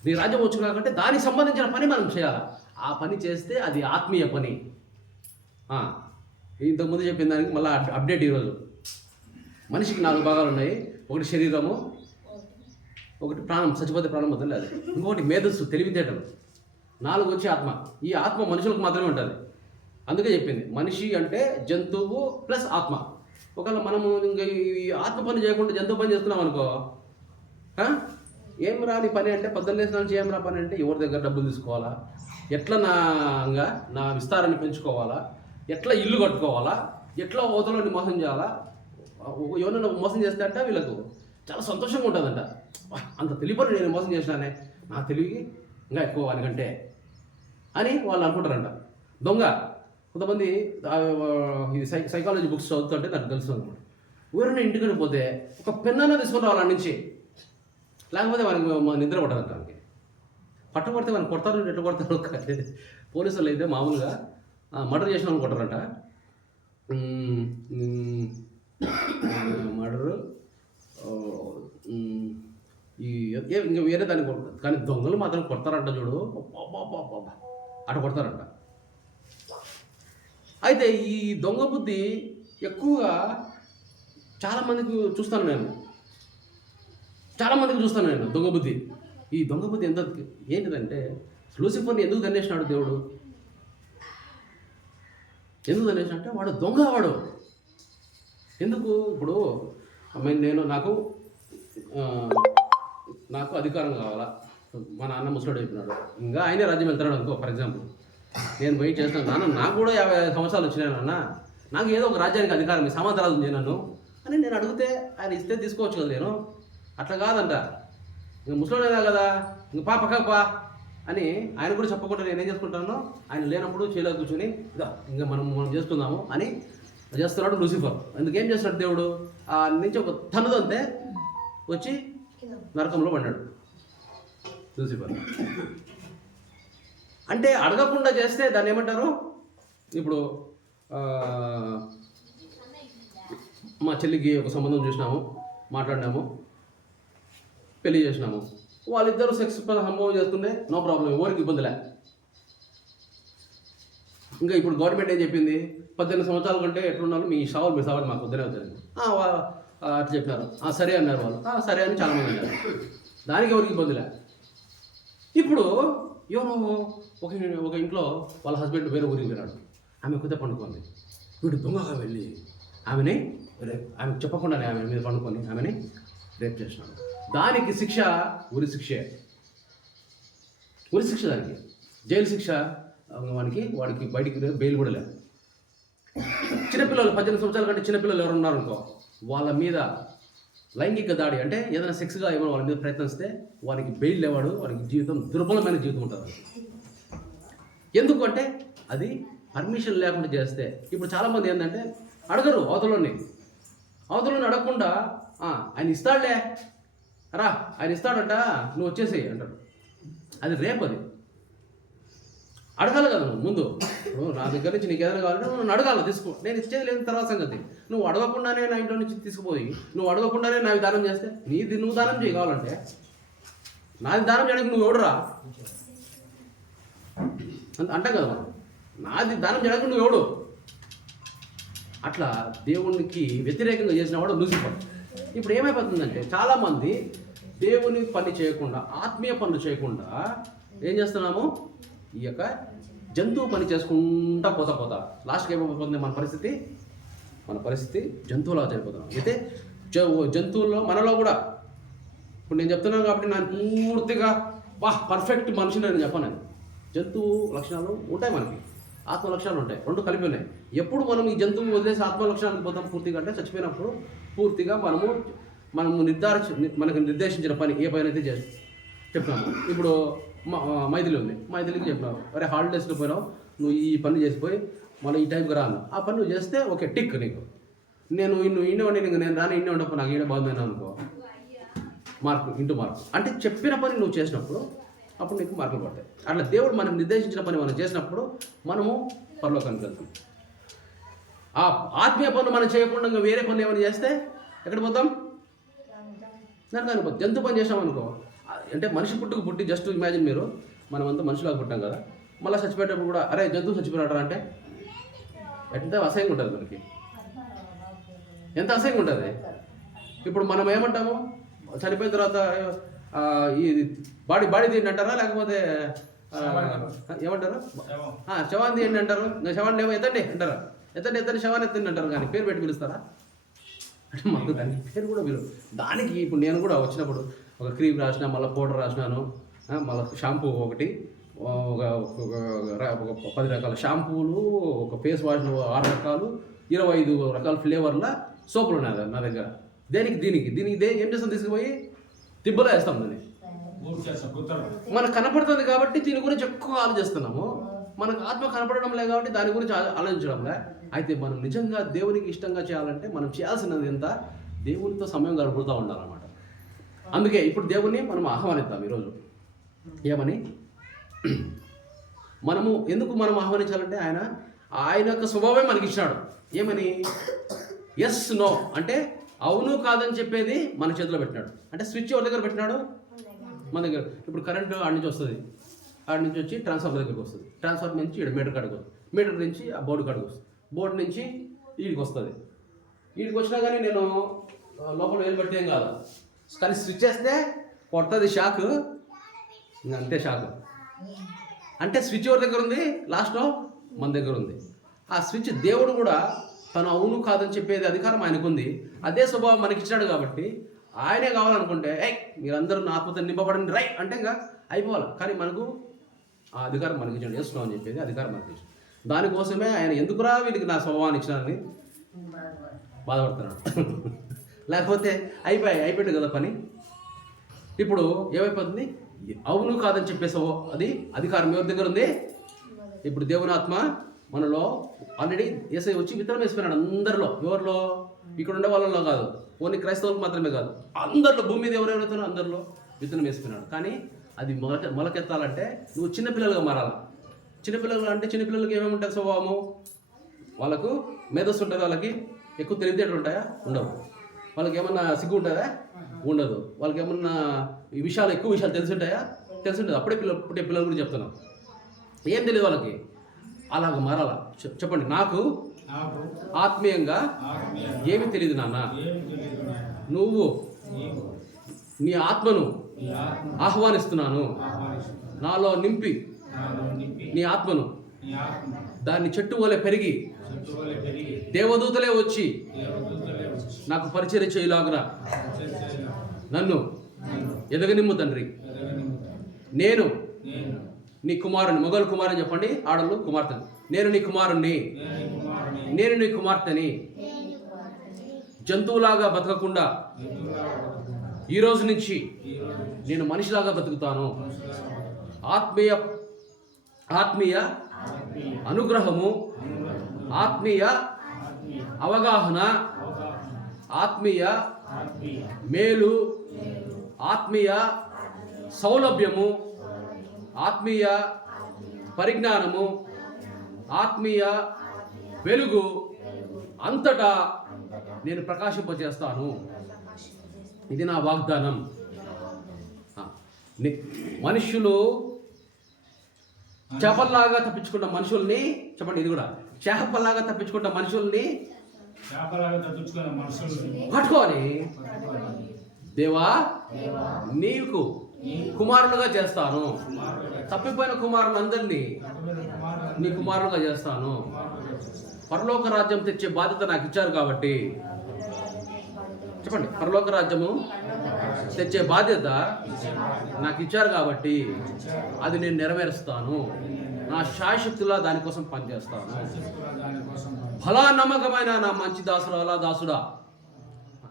నీ రాజ్యం వచ్చును కాకంటే దానికి సంబంధించిన పని మనం చేయాలా. ఆ పని చేస్తే అది ఆత్మీయ పని. ఇంతకుముందు చెప్పిన దానికి మళ్ళీ అప్డేట్ ఈరోజు. మనిషికి 4 భాగాలు ఉన్నాయి. ఒకటి శరీరము, ఒకటి ప్రాణం, చచ్చిపోతే ప్రాణం వద్దని అది, ఇంకొకటి మేధస్సు, తెలివితేటలు, 4 వచ్చి ఆత్మ. ఈ ఆత్మ మనుషులకు మాత్రమే ఉంటుంది. అందుకే చెప్పింది మనిషి అంటే జంతువు ప్లస్ ఆత్మ. ఒకవేళ మనము ఇంకా ఈ ఆత్మ పని చేయకుండా జంతువు పని చేస్తున్నాం అనుకో, ఏం రాని పని అంటే పొద్దున్న లేసిన నుంచి ఏం రా పని అంటే ఎవరి దగ్గర డబ్బులు తీసుకోవాలా, ఎట్లా నా విస్తారాన్ని పెంచుకోవాలా, ఎట్లా ఇల్లు కట్టుకోవాలా, ఎట్లా అవతలని మోసం చేయాలా. ఎవరైనా మోసం చేస్తే అంటే వీళ్ళకు చాలా సంతోషంగా ఉంటుందంట. అంత తెలియని నేను మోసం చేసినానే, నా తెలివి ఇంకా ఎక్కువ వానికంటే అని వాళ్ళు అనుకుంటారంట. దొంగ కొంతమంది ఇది సైకాలజీ బుక్స్ చదువుతుంటే నాకు తెలుస్తుంది అనమాట. ఎవరైనా ఇంటికి పోతే ఒక పెన్నన్నా తీసుకుని రావాలి నుంచి, లేకపోతే మనకి నిద్ర పట్టదంట. మనకి పట్టబడితే మనం కొడతారు, ఎట్లా కొడతారు? పోలీసులు అయితే మామూలుగా మర్డర్ చేసిన వాళ్ళు కొట్టారంట. మర్డరు ఇంకా వేరే దాన్ని కొడతారు, కానీ దొంగలు మాత్రం కొడతారంట. చూడు, అట్లా కొడతారంట. అయితే ఈ దొంగ బుద్ధి ఎక్కువగా చాలామందికి చూస్తాను నేను దొంగ బుద్ధి. ఈ దొంగ బుద్ధి ఏంటిదంటే లూసిఫర్ని ఎందుకు దండేసినాడు దేవుడు? ఎందుకు దండేసినా అంటే వాడు దొంగ. వాడు ఎందుకు? ఇప్పుడు నాకు అధికారం కావాలా, మా నాన్న ముసలాడు అయిపోయినాడు, ఇంకా ఆయనే రాజ్యం వెళ్తున్నాడు అనుకో. ఫర్ ఎగ్జాంపుల్ నేను వెయిట్ చేస్తున్నాను, నాన్న నాకు కూడా 50 సంవత్సరాలు వచ్చినాయి, నాన్న నాకు ఏదో ఒక రాజ్యానికి అధికారం సమాధానాలు ఉంది నన్ను అని నేను అడిగితే ఆయన ఇస్తే తీసుకోవచ్చు కదా. నేను అట్లా కాదంట. ఇంక ముసలోడేదా కదా, ఇంక పక్కపా అని ఆయన కూడా చెప్పకుండా నేనేం చేసుకుంటాను, ఆయన లేనప్పుడు చేలో కూర్చొని ఇంకా మనం చేసుకుందాము అని చేస్తున్నాడు లూసిఫర్. అందుకేం చేస్తున్నాడు దేవుడు? ఆ నుంచి ఒక తన్నుదంతే వచ్చి నరకంలో పడ్డాడు లూసిఫర్. అంటే అడగకుండా చేస్తే దాన్ని ఏమంటారు? ఇప్పుడు మా చెల్లికి ఒక సంబంధం చూసినాము, మాట్లాడినాము, పెళ్లి చేసినాము, వాళ్ళిద్దరూ సెక్స్ సంభవం చేస్తుంటే నో ప్రాబ్లం, ఎవరికి ఇబ్బందిలే. ఇంకా ఇప్పుడు గవర్నమెంట్ ఏం చెప్పింది, 18 సంవత్సరాల కంటే ఎట్లున్నారు మీ సావాలి, మీ సావాలి మాకు వద్దనే వద్దని అట్లా చెప్పినారు. సరే అన్నారు వాళ్ళు. సరే అని చాలామంది అన్నారు. దానికి ఎవరికి ఇబ్బందిలే. ఇప్పుడు ఎవరు ఒక ఇంట్లో వాళ్ళ హస్బెండ్ వేరే ఊరికి వెళ్ళాడు, ఆమె కొద్దిగా పండుకుంది. వీడు దొంగగా వెళ్ళి ఆమెకు చెప్పకుండానే ఆమె మీద పండుకొని ఆమెని రేప్ చేసినాడు. దానికి శిక్ష ఉరి శిక్షే. దానికి జైలు శిక్ష. వాడికి బయటికి బెయిల్ కూడా లేదు. చిన్నపిల్లలు 18 సంవత్సరాల కంటే చిన్నపిల్లలు ఎవరు ఉన్నారనుకో, వాళ్ళ మీద లైంగిక దాడి అంటే ఏదైనా సెక్స్గా ఏమైనా వాళ్ళ మీద ప్రయత్నిస్తే వారికి బెయిల్ లేవాడు, వారికి జీవితం దుర్బలమైన జీవితం ఉంటుంది. ఎందుకు అంటే అది పర్మిషన్ లేకుండా చేస్తే. ఇప్పుడు చాలామంది ఏంటంటే అడగరు, అవతలని అడగకుండా ఆయన ఇస్తాడులే రా, ఆయన ఇస్తాడంట నువ్వు వచ్చేసేయి అంటాడు. అది రేపు. అది అడగాలి కదా నువ్వు ముందు. నా దగ్గర నుంచి నీకు ఏదైనా కావాలంటే నువ్వు అడగాలి, తీసుకో. నేను ఇచ్చేది లేని తర్వాత సంగతి. నువ్వు అడగకుండానే నా ఇంట్లో నుంచి తీసుకుపోయి నువ్వు అడగకుండానే నావి దానం చేస్తే నువ్వు దానం చేయి కావాలంటే. నాది దానం చేయడానికి నువ్వు ఎవడురా అంటాం కదా మనం. నాది దానం చేయడానికి నువ్వు ఎవడు? అట్లా దేవునికి వ్యతిరేకంగా చేసిన వాడు లూసిఫర్. ఇప్పుడు ఏమైపోతుందంటే చాలామంది దేవుని పని చేయకుండా, ఆత్మీయ పనులు చేయకుండా ఏం చేస్తున్నాము, ఈ యొక్క జంతువు పని చేసుకుంటా పోతా లాస్ట్కి ఏమైపోతుంది మన పరిస్థితి జంతువులా చనిపోతున్నాం. అయితే జంతువుల్లో మనలో కూడా ఇప్పుడు నేను చెప్తున్నాను కాబట్టి నాకు పూర్తిగా పర్ఫెక్ట్ మనిషిని నేను చెప్పను. జంతువు లక్షణాలు ఉంటాయి, మనకి ఆత్మ లక్షణాలు ఉంటాయి, రెండు కలిపి ఉన్నాయి. ఎప్పుడు మనం ఈ జంతువు వదిలేసి ఆత్మ లక్షణాలకు పోతాం పూర్తిగా అంటే చచ్చిపోయినప్పుడు పూర్తిగా మనము మనకు నిర్దేశించిన పని ఏ పని అయితే చెప్పినాము. ఇప్పుడు మైథిలి ఉంది, మైథిలికి చెప్పినావు, అరే హాలిడేస్లో పోయినావు, నువ్వు ఈ పని చేసిపోయి మళ్ళీ ఈ టైంకి రాను, ఆ పని నువ్వు చేస్తే ఓకే టిక్ నీకు. నేను నేను రాను ఇన్నే ఉండప్పుడు నాకు ఈయన బాగుందని అనుకో, మార్కు ఇంటూ మార్కు. అంటే చెప్పిన పని నువ్వు చేసినప్పుడు అప్పుడు నీకు మార్కులు పడతాయి. అట్లా దేవుడు మనకు నిర్దేశించిన పని మనం చేసినప్పుడు మనము పరలోకానికి వెళ్తాం. ఆ ఆత్మీయ పనులు మనం చేయకుండా వేరే పనులు ఏమైనా చేస్తే ఎక్కడ పోతాం? నరకానికి పోతాం. జంతు పని చేసామనుకో, అంటే మనిషి పుట్టి జస్ట్ ఇమాజిన్ మీరు, మనమంతా మనుషులాగా పుట్టాం కదా, మళ్ళీ చచ్చిపోయేటప్పుడు కూడా అరే జంతువు చచ్చిపోయినట్రా అంటే ఎంత అసహ్యంగా ఉంటుంది మనకి, ఎంత అసహ్యంగా ఉంటుంది. ఇప్పుడు మనం ఏమంటాము, చనిపోయిన తర్వాత ఈ బాడీ తీయండి అంటారా, లేకపోతే ఏమంటారు శవాన్ని తీయండి అంటారు, శవాన్ని ఏమో ఎత్తండి అంటారా, ఎత్తండి శవాన్ని ఎత్తండి అంటారు, కానీ పేరు పెట్టి పిలుస్తారా? అంటే మాకు దానికి పేరు కూడా మీరు దానికి. ఇప్పుడు నేను కూడా వచ్చినప్పుడు ఒక క్రీమ్ రాసిన, మళ్ళీ పౌడర్ రాసినాను, మళ్ళీ షాంపూ ఒకటి, ఒక 10 రకాల షాంపూలు, ఒక ఫేస్ వాష్లు 6 రకాలు, 25 రకాల ఫ్లేవర్ల సోపులు ఉన్నాయి నా దగ్గర. దీనికి ఏం చేస్తాం, తీసుకుపోయి తిబ్బలో వేస్తాం. దాన్ని మనకు కనపడుతుంది కాబట్టి దీని గురించి ఎక్కువ ఆలోచిస్తున్నాము. మనకు ఆత్మ కనపడడం లేదు కాబట్టి దాని గురించి ఆలోచించడంలే. అయితే మనం నిజంగా దేవునికి ఇష్టంగా చేయాలంటే మనం చేయాల్సినది ఎంత, దేవునితో సమయం గడుపుతూ ఉండాలన్నమాట. అందుకే ఇప్పుడు దేవుణ్ణి మనం ఆహ్వానిద్దాం ఈరోజు. ఏమని ఎందుకు మనం ఆహ్వానించాలంటే ఆయన యొక్క స్వభావమే మనకి ఇచ్చినాడు. ఏమని? ఎస్ నో అంటే అవును కాదని చెప్పేది మన చేతిలో పెట్టినాడు. అంటే స్విచ్ ఎవరి దగ్గర పెట్టినాడు? మన దగ్గర. ఇప్పుడు కరెంటు ఆడి నుంచి వస్తుంది, ఆడి నుంచి వచ్చి ట్రాన్స్ఫార్మర్ దగ్గరికి వస్తుంది, ట్రాన్స్ఫార్మర్ నుంచి మీటర్ కాడికి వస్తుంది, మీటర్ నుంచి ఆ బోర్డు కాడికి వస్తుంది, బోర్డు నుంచి వీడికి వస్తుంది. వీడికి వచ్చినా కానీ నేను లోపల వేలు పెడితే ఏం కాదు, కానీ స్విచ్ వేస్తే కొడుతుంది షాక్, అంతే షాక్. అంటే స్విచ్ ఎవరి దగ్గర ఉంది? లాస్ట్లో మన దగ్గర ఉంది. ఆ స్విచ్ దేవుడు కూడా తను అవును కాదని చెప్పేది అధికారం ఆయనకు ఉంది. అదే స్వభావం మనకి ఇచ్చినాడు కాబట్టి ఆయనే కావాలనుకుంటే మీరందరూ నా ఆత్మతో నింపబడండి రైట్ అంటే ఇంకా అయిపోవాలి. కానీ మనకు ఆ అధికారం మనకి ఇచ్చాడు, చేస్తున్నాం అని చెప్పేది అధికారం మనకి ఇచ్చాడు. దానికోసమే ఆయన ఎందుకురా వీళ్ళకి నా స్వభావాన్ని ఇచ్చినారని బాధపడుతున్నాడు. లేకపోతే అయిపోయింది కదా పని. ఇప్పుడు ఏమైపోతుంది? అవును కాదని చెప్పేసో అది అధికారం ఎవరి దగ్గర ఉంది? ఇప్పుడు దేవుని ఆత్మ మనలో ఆల్రెడీ యేసయ్య వచ్చి విత్తనం వేసిపోయినాడు అందరిలో. ఎవరిలో? ఇక్కడ ఉండే వాళ్ళలో కాదు, ఓన్లీ క్రైస్తవులకు మాత్రమే కాదు, అందరిలో, భూమి మీద ఎవరెవరైతే అందరిలో విత్తనం వేసిపోయినాడు. కానీ అది మొలకెత్తాలంటే నువ్వు చిన్నపిల్లలుగా మారాలి. చిన్నపిల్లలు అంటే చిన్నపిల్లలకి ఏమేమి ఉంటుంది స్వభావము? వాళ్ళకు మేధస్సు ఉంటుంది, వాళ్ళకి ఎక్కువ తెలివితేటలు ఉంటాయా? ఉండవు. వాళ్ళకి ఏమన్నా సిగ్గు ఉంటుందా? ఉండదు. వాళ్ళకి ఏమన్నా ఎక్కువ విషయాలు తెలిసి ఉంటాయా? తెలిసి ఉంటుంది. అప్పుడే పుట్టే పిల్లల గురించి చెప్తున్నాం. ఏం తెలియదు వాళ్ళకి. అలాగ మారాలా? చెప్పండి. నాకు ఆత్మీయంగా ఏమి తెలియదు నాన్న, నువ్వు నీ ఆత్మను ఆహ్వానిస్తున్నాను, నాలో నింపి నీ ఆత్మను దాన్ని చెట్టు వలె పెరిగి దేవదూతలే వచ్చి నాకు పరిచర్య చేయలాగున నన్ను ఎదగనిమ్ము తండ్రి. నేను నీ కుమారుని, మగలు కుమారుని చెప్పండి, ఆడళ్ళు కుమార్తె. నేను నీ కుమారుణ్ణి, నేను నీ కుమార్తెని. జంతువులాగా బతకకుండా ఈరోజు నుంచి నేను మనిషిలాగా బతుకుతాను. ఆత్మీయ అనుగ్రహము, ఆత్మీయ అవగాహన, ఆత్మీయ మేలు, ఆత్మీయ సౌలభ్యము, ఆత్మీయ పరిజ్ఞానము, ఆత్మీయ వెలుగు అంతటా నేను ప్రకాశింపజేస్తాను. ఇది నా వాగ్దానం. మనుషులు చేపల్లాగా తప్పించుకున్న మనుషుల్ని చెప్పండి, ఇది కూడా చేపల్లాగా తప్పించుకున్న మనుషుల్ని పట్టుకొని దేవా నీకు కుమారులుగా చేస్తాను. తప్పిపోయిన కుమారులందరినీ నీ కుమారులుగా చేస్తాను. పరలోక రాజ్యం తెచ్చే బాధ్యత నాకు ఇచ్చారు కాబట్టి చెప్పండి, పరలోక రాజ్యము తెచ్చే బాధ్యత నాకు ఇచ్చారు కాబట్టి అది నేను నెరవేరుస్తాను. నా శాయశక్తులా దానికోసం పనిచేస్తాను. ఫలా నమ్మకమైన నా మంచి దాసుడు అలా దాసుడా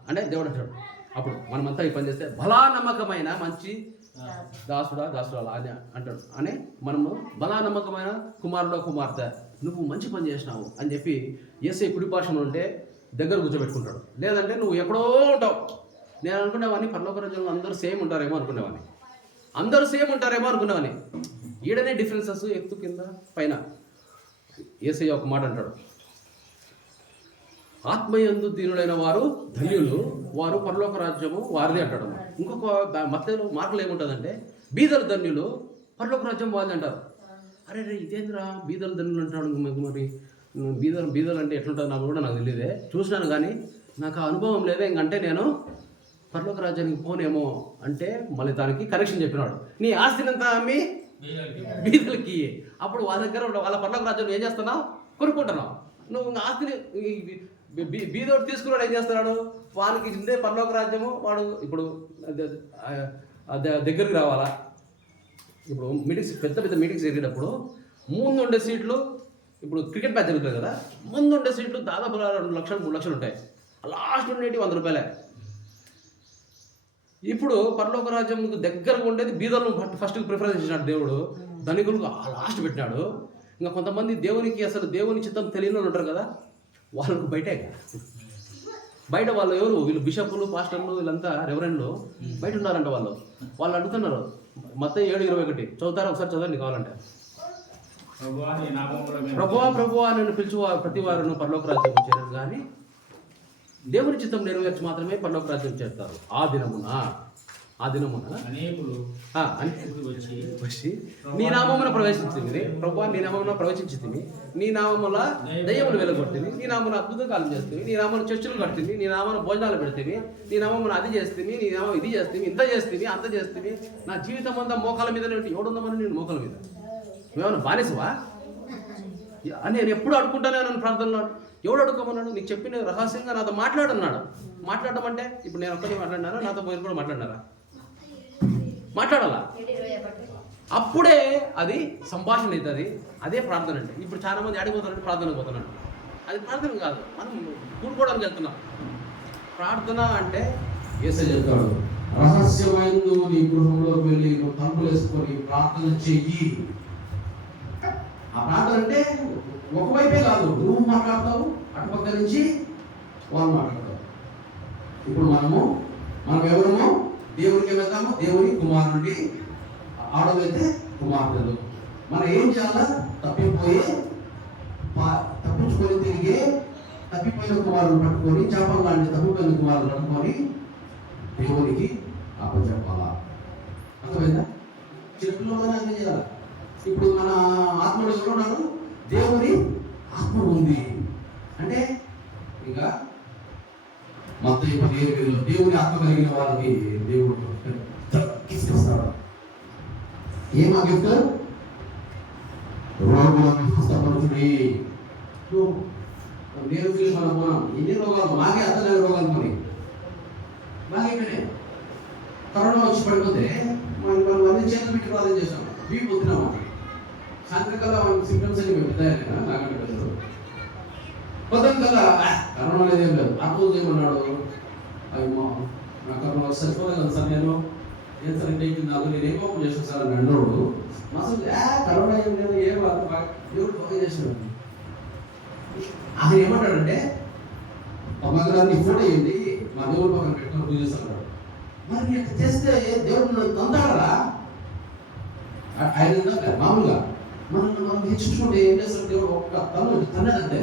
అంటే దేవుడు అంటాడు. అప్పుడు మనమంతా ఈ పని చేస్తే బలా నమ్మకమైన మంచి దాసుడా అలా అని అంటాడు. అని మనము బలా నమ్మకమైన కుమారుడు కుమార్తె నువ్వు మంచి పని చేసినావు అని చెప్పి యేసయ్య కుడి పార్శ్వంలో ఉంటే దగ్గర కూర్చోబెట్టుకుంటాడు. లేదంటే నువ్వు ఎక్కడో ఉంటావు. నేను అనుకునేవాడిని పరలోక రాజ్యంలో అందరూ సేమ్ ఉంటారేమో అనుకునేవాడిని. ఈడనే డిఫరెన్సెస్ ఎత్తు కింద పైన. యేసయ్య ఒక మాట అంటాడు, ఆత్మయందు దీనులైన వారు ధన్యులు, వారు పరలోక రాజ్యము వారిది అంటాడు. ఇంకొక మత్తయిలో మార్కులు ఏముంటుందంటే బీదలు ధన్యులు, పరలోక రాజ్యం వారిది అంటారు. అరే ఇదేంద్రా బీదలు ధన్యులు అంటాడు. మరి బీదలు అంటే ఎట్లుంటుంది నాకు కూడా నాకు తెలియదే, చూసినాను కానీ నాకు ఆ అనుభవం లేదే. ఇంకంటే నేను పరలోక రాజ్యానికి పోనేమో అంటే మళ్ళీ దానికి కరెక్షన్ చెప్పినాడు. నీ ఆస్తినంతా అమ్మి బీదలకి, అప్పుడు వాళ్ళ దగ్గర వాళ్ళ పరలోక రాజ్యం ఏం చేస్తున్నావు, కొనుక్కుంటున్నావు. నువ్వు ఆస్తిని బీదోడు తీసుకున్నాడు, ఏం చేస్తున్నాడు, వానికి ఇందే పరలోక రాజ్యము. వాడు ఇప్పుడు దగ్గరికి రావాలా. ఇప్పుడు మీటింగ్స్ పెద్ద మీటింగ్స్ జరిగేటప్పుడు ముందు ఉండే సీట్లు, ఇప్పుడు క్రికెట్ మ్యాచ్ జరుగుతుంది కదా, ముందు ఉండే సీట్లు దాదాపు 2 లక్షలు 3 లక్షలు ఉంటాయి. లాస్ట్ ఉండేవి 100 రూపాయలే. ఇప్పుడు పరలోక రాజ్యం దగ్గరకు ఉండేది బీదలను ఫస్ట్ ప్రిఫరెన్స్ ఇచ్చినాడు దేవుడు, ధనికులకు లాస్ట్ పెట్టినాడు. ఇంకా కొంతమంది దేవునికి అసలు దేవుని చిత్తం తెలియని వాళ్ళు ఉంటారు కదా, వాళ్ళకు బయట వాళ్ళు ఎవరు, వీళ్ళు బిషపులు పాస్టర్లు వీళ్ళంతా రెవరెండ్లు బయట ఉన్నారంట. వాళ్ళు అడుగుతున్నారు, మత్తయి 7:21 చదువుతారా ఒకసారి చదవండి కావాలంటే. ప్రభువా నేను పిలుచువారు ప్రతి వారు పరలోక రాజ్యం చేరరు కానీ దేవుని చిత్తం నెరవేర్చి మాత్రమే పరలోక రాజ్యం చేస్తారు. ఆ దినమున వచ్చి నీ నామమున ప్రవేశించింది. ప్రభువా నీ నామమున ప్రవేశించింది, నీ నామముల దయ్యములు వెలగొట్టింది, నీ నామమున అద్భుత కాలం చేస్తుంది, నీ నామమున చర్చలు కడుతుంది, నీ నామమున భోజనాలు పెడుతుంది, నీ నామమున అది చేస్తుంది, నీ నామం ఇది చేస్తుంది, ఇంత చేస్తుంది, అంత చేస్తుంది. నా జీవితం అంతా మోకాల మీద ఎవడుందామని నేను మోకాల మీద నువ్వేమన్నా బానిసవా అని నేను ఎప్పుడు అడుక్కుంటానే నన్ను ప్రార్థనలో. ఎవడు అడుక్కోమన్నాడు, నీకు చెప్పిన రహస్యంగా నాతో మాట్లాడన్నాడు. మాట్లాడడం అంటే ఇప్పుడు నేను ఒక్కడే మాట్లాడినారా, నాతో పోయి కూడా మాట్లాడినారా, మాట్లాడాలా. అప్పుడే అది సంభాషణ అవుతుంది. అదే ప్రార్థన అంటే. ఇప్పుడు చాలా మంది ఆడిపోతారంటే ప్రార్థనకు పోతున్నాడు. అది ప్రార్థన కాదు, మనం కూడుకోవడానికి వెళ్తున్నాం. ప్రార్థన అంటే యేసయ్య చెప్తాడు, రహస్యమైందు నీ గృహంలోకి వెళ్ళి నువ్వు తలుపులు వేసుకొని ప్రార్థన చెయ్యి. ఆ ప్రార్థన అంటే ఒకవైపే కాదు, నువ్వు మాట్లాడతావు, అటుపక్క నుంచి వాళ్ళు మాట్లాడతావు. ఇప్పుడు మనం ఎవరము దేవుడికి వెళ్తాము, దేవుని కుమారుడి, ఆడవైతే కుమార్తెలు. మనం ఏం చేయాలా, తప్పించుకొని తిరిగే తప్పిపోయిన కుమారులు పట్టుకొని, చేపలు లాంటి తప్పిపోయిన కుమారులు పట్టుకొని దేవునికి అప్పచెప్పాలా. అర్థమైందా? చిన్నపిల్లలనే అర్థం చేయాలి. ఇప్పుడు మన ఆత్మలో ఎవరున్నారు, దేవుని ఆత్మ ఉంది అంటే ఇక మత్తయి 17:7 దేవుని ఆత్మ కలిగిన వాళ్ళకి దేవుడు తీసుకొస్తాడు. ఏమా గిఫ్ట్, రోగులను స్వస్థపరచుడి. నేను మనం ఎన్ని రోగాలు మాకే అర్థమైన రోగాలు మరి మాకేమే కరోనా వచ్చి పడిపోతే మనం అన్ని చేతులు పెట్టి ప్రార్థన చేసాం. వీపు వస్తున్నాము, సాయంత్రకాల సింటమ్స్ అన్ని పెడతాయి కదా, నాకంటే పెద్దలు పొద్దున కల్లా కరోనా లేదేం లేదు. ఆ రోజు ఏమన్నాడు, అయ్యో నా కరోనా సరిపోలేదు కదా సార్, నేను ఏం సార్ ఇంటి నాకు నేను ఏం కోపం చేస్తాను సార్ అని అన్నోడు. అసలు కరోనా ఏం లేదు, ఏం దేవుడు బాగా చేసినాడు. ఆయన ఏమంటాడంటే, అమ్మగారిని ఫోటో వేయండి, మా దేవుడు పక్కన పెట్టుకొని పూజ చేస్తాడు. మరి నేను చేస్తే దేవుడు నన్ను తంతాడరా? ఆయన మామూలుగా మనం హెచ్చుకుంటే ఏం చేస్తాడు దేవుడు, ఒక్క తన్నదంటే.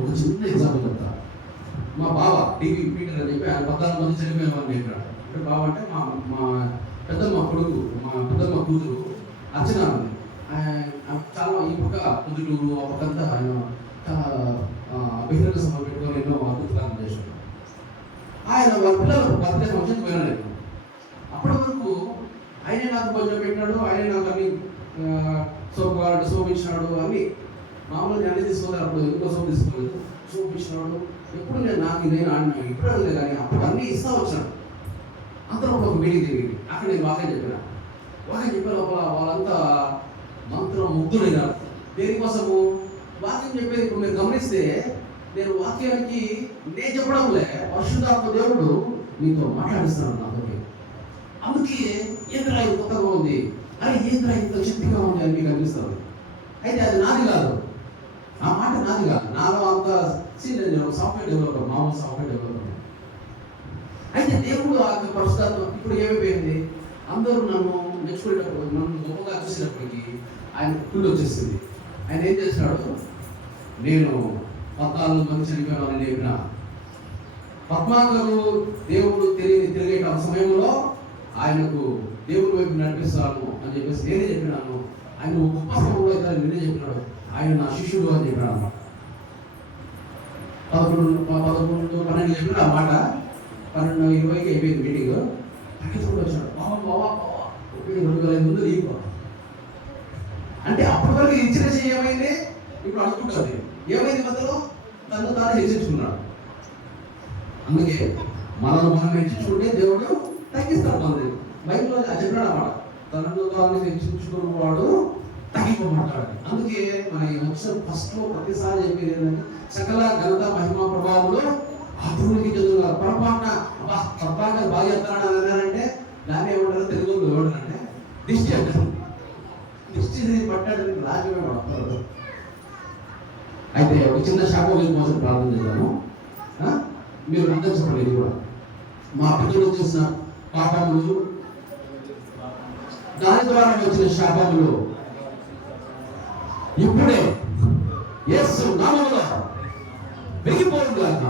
ఒక చిన్న ఎగ్జాంపుల్ చెప్తా. మా బావ టీవీ పీటర్ అని చెప్పి ఆయన 14 మంది చనిపోయేవాడిని చెప్పాడు. అంటే బావ అంటే మా పెద్దమ్మ కొడుకు, మా పెద్దమ్మ కూతురు అర్చన ఉంది. చాలా ఈ పక్క కుదుటూరు ఆ పక్కంతా ఆయన చాలా బహిరంగ సభ పెట్టుకొని ఎన్నో అద్భుతాలు చేశాడు. ఆయన వాళ్ళ పిల్లలు బర్త్డే ఫంక్షన్ పోయినా. అప్పటి వరకు ఆయనే నాకు భోజనం పెట్టినాడు, ఆయనే నాకు అన్ని సోప్ ఇచ్చినాడు. అన్ని మామూలుగా అన్ని తీసుకోలేదు, అప్పుడు ఇంకో సోప్ తీసుకోలేదు, సోప్ ఇచ్చినాడు. ఎప్పుడు నేను ఆడినా ఇప్పుడు అడగలేదు, కానీ అప్పుడు అన్నీ ఇస్తా వచ్చాడు. అందరూ ఒక మీటింగ్ జరిగింది. అక్కడ నేను వాక్యం చెప్పిన లోపల వాళ్ళంతా మంత్రం ముగ్ధులైనారు. దేనికోసము? వాక్యం చెప్పేది. ఇప్పుడు మీరు గమనిస్తే నేను వాక్యానికి నేను చెప్పడంలే, పరిశుద్ధాత్మ దేవుడు మీతో మాట్లాడిస్తున్నాడు నాతో. అందుకే ఏంద్రా ఇది కొత్తగా ఉంది, అరే ఏంద్రా ఇంత శక్తిగా ఉంది అని మీకు అనిపిస్తుంది. అయితే అది నాది కాదు, ఆ మాట నాది కాదు. నాలో అంత సీనియర్ సాఫ్ట్వేర్ డెవలపర్, మామూలు సాఫ్ట్వేర్ డెవలపర్. అయితే దేవుడు ఆ పరిశుద్ధాత్మ ఇప్పుడు ఏమైపోయింది, అందరూ నన్ను మెచ్చుకునేటప్పుడు, నన్ను గొప్పగా చూసినప్పటికీ ఆయన కుళ్ళు వచ్చేసింది. ఆయన ఏం చేసినాడు, నేను 14 మంది చనిపోయానని చెప్పిన పద్మాకరు దేవుడు తిరిగే సమయంలో ఆయనకు దేవుడి వైపు నడిపిస్తాను అని చెప్పేసి నేనే చెప్పినాను. ఆయన గొప్ప సమయంలో అయితే నేనే చెప్పినాడు, ఆయన నా శిష్యుడు అని చెప్పినాడు అన్నమాట. 11, 12 చెప్పిన ఆ మాట. 12:20కి అయిపోయింది మీటింగ్. కూడా వచ్చాడు, బాబా 2,500 ఇవ్వ అంటే అప్పటి వరకు ఇచ్చిన ఏమైంది, ఇప్పుడు అనుకుంటుంది ఏమైంది, మధ్యలో తను తాను హెచ్చించుకున్నాడు. అందుకే మనల్ని మనం హెచ్చించుకుంటే దేవుడు తగ్గిస్తాడు. మనది బైబిల్లో చెప్పినాడు అన్నమాట, తనను తాను హెచ్చించుకున్నవాడు తగ్గిపోమంటాడు. అందుకే మన వచ్చిన ఫస్ట్ లో ప్రతిసారి చెప్పేది ఏంటంటే సకల ఘనత మహిమ ప్రభావంలో అభివృద్ధికి చదువుతారు. పొరపాటున తప్పగా బాగా చెప్తాడు అన్నారంటే దాన్ని ఏమంటారు, తెలుగులో ఏమంటారంటే దిష్టి అంటారు. దిష్టి పట్టాడు రాజమే పడతారు. అయితే ఒక చిన్న శాఖ కోసం ప్రార్థన చేద్దాము. మీరు అర్థం చెప్పండి. ఇది కూడా మా పిల్లలు చేసిన పాపములు, దాని ద్వారా వచ్చిన శాపములు ఇప్పుడే యేసు నామములో వెలిగిపోవును గాక.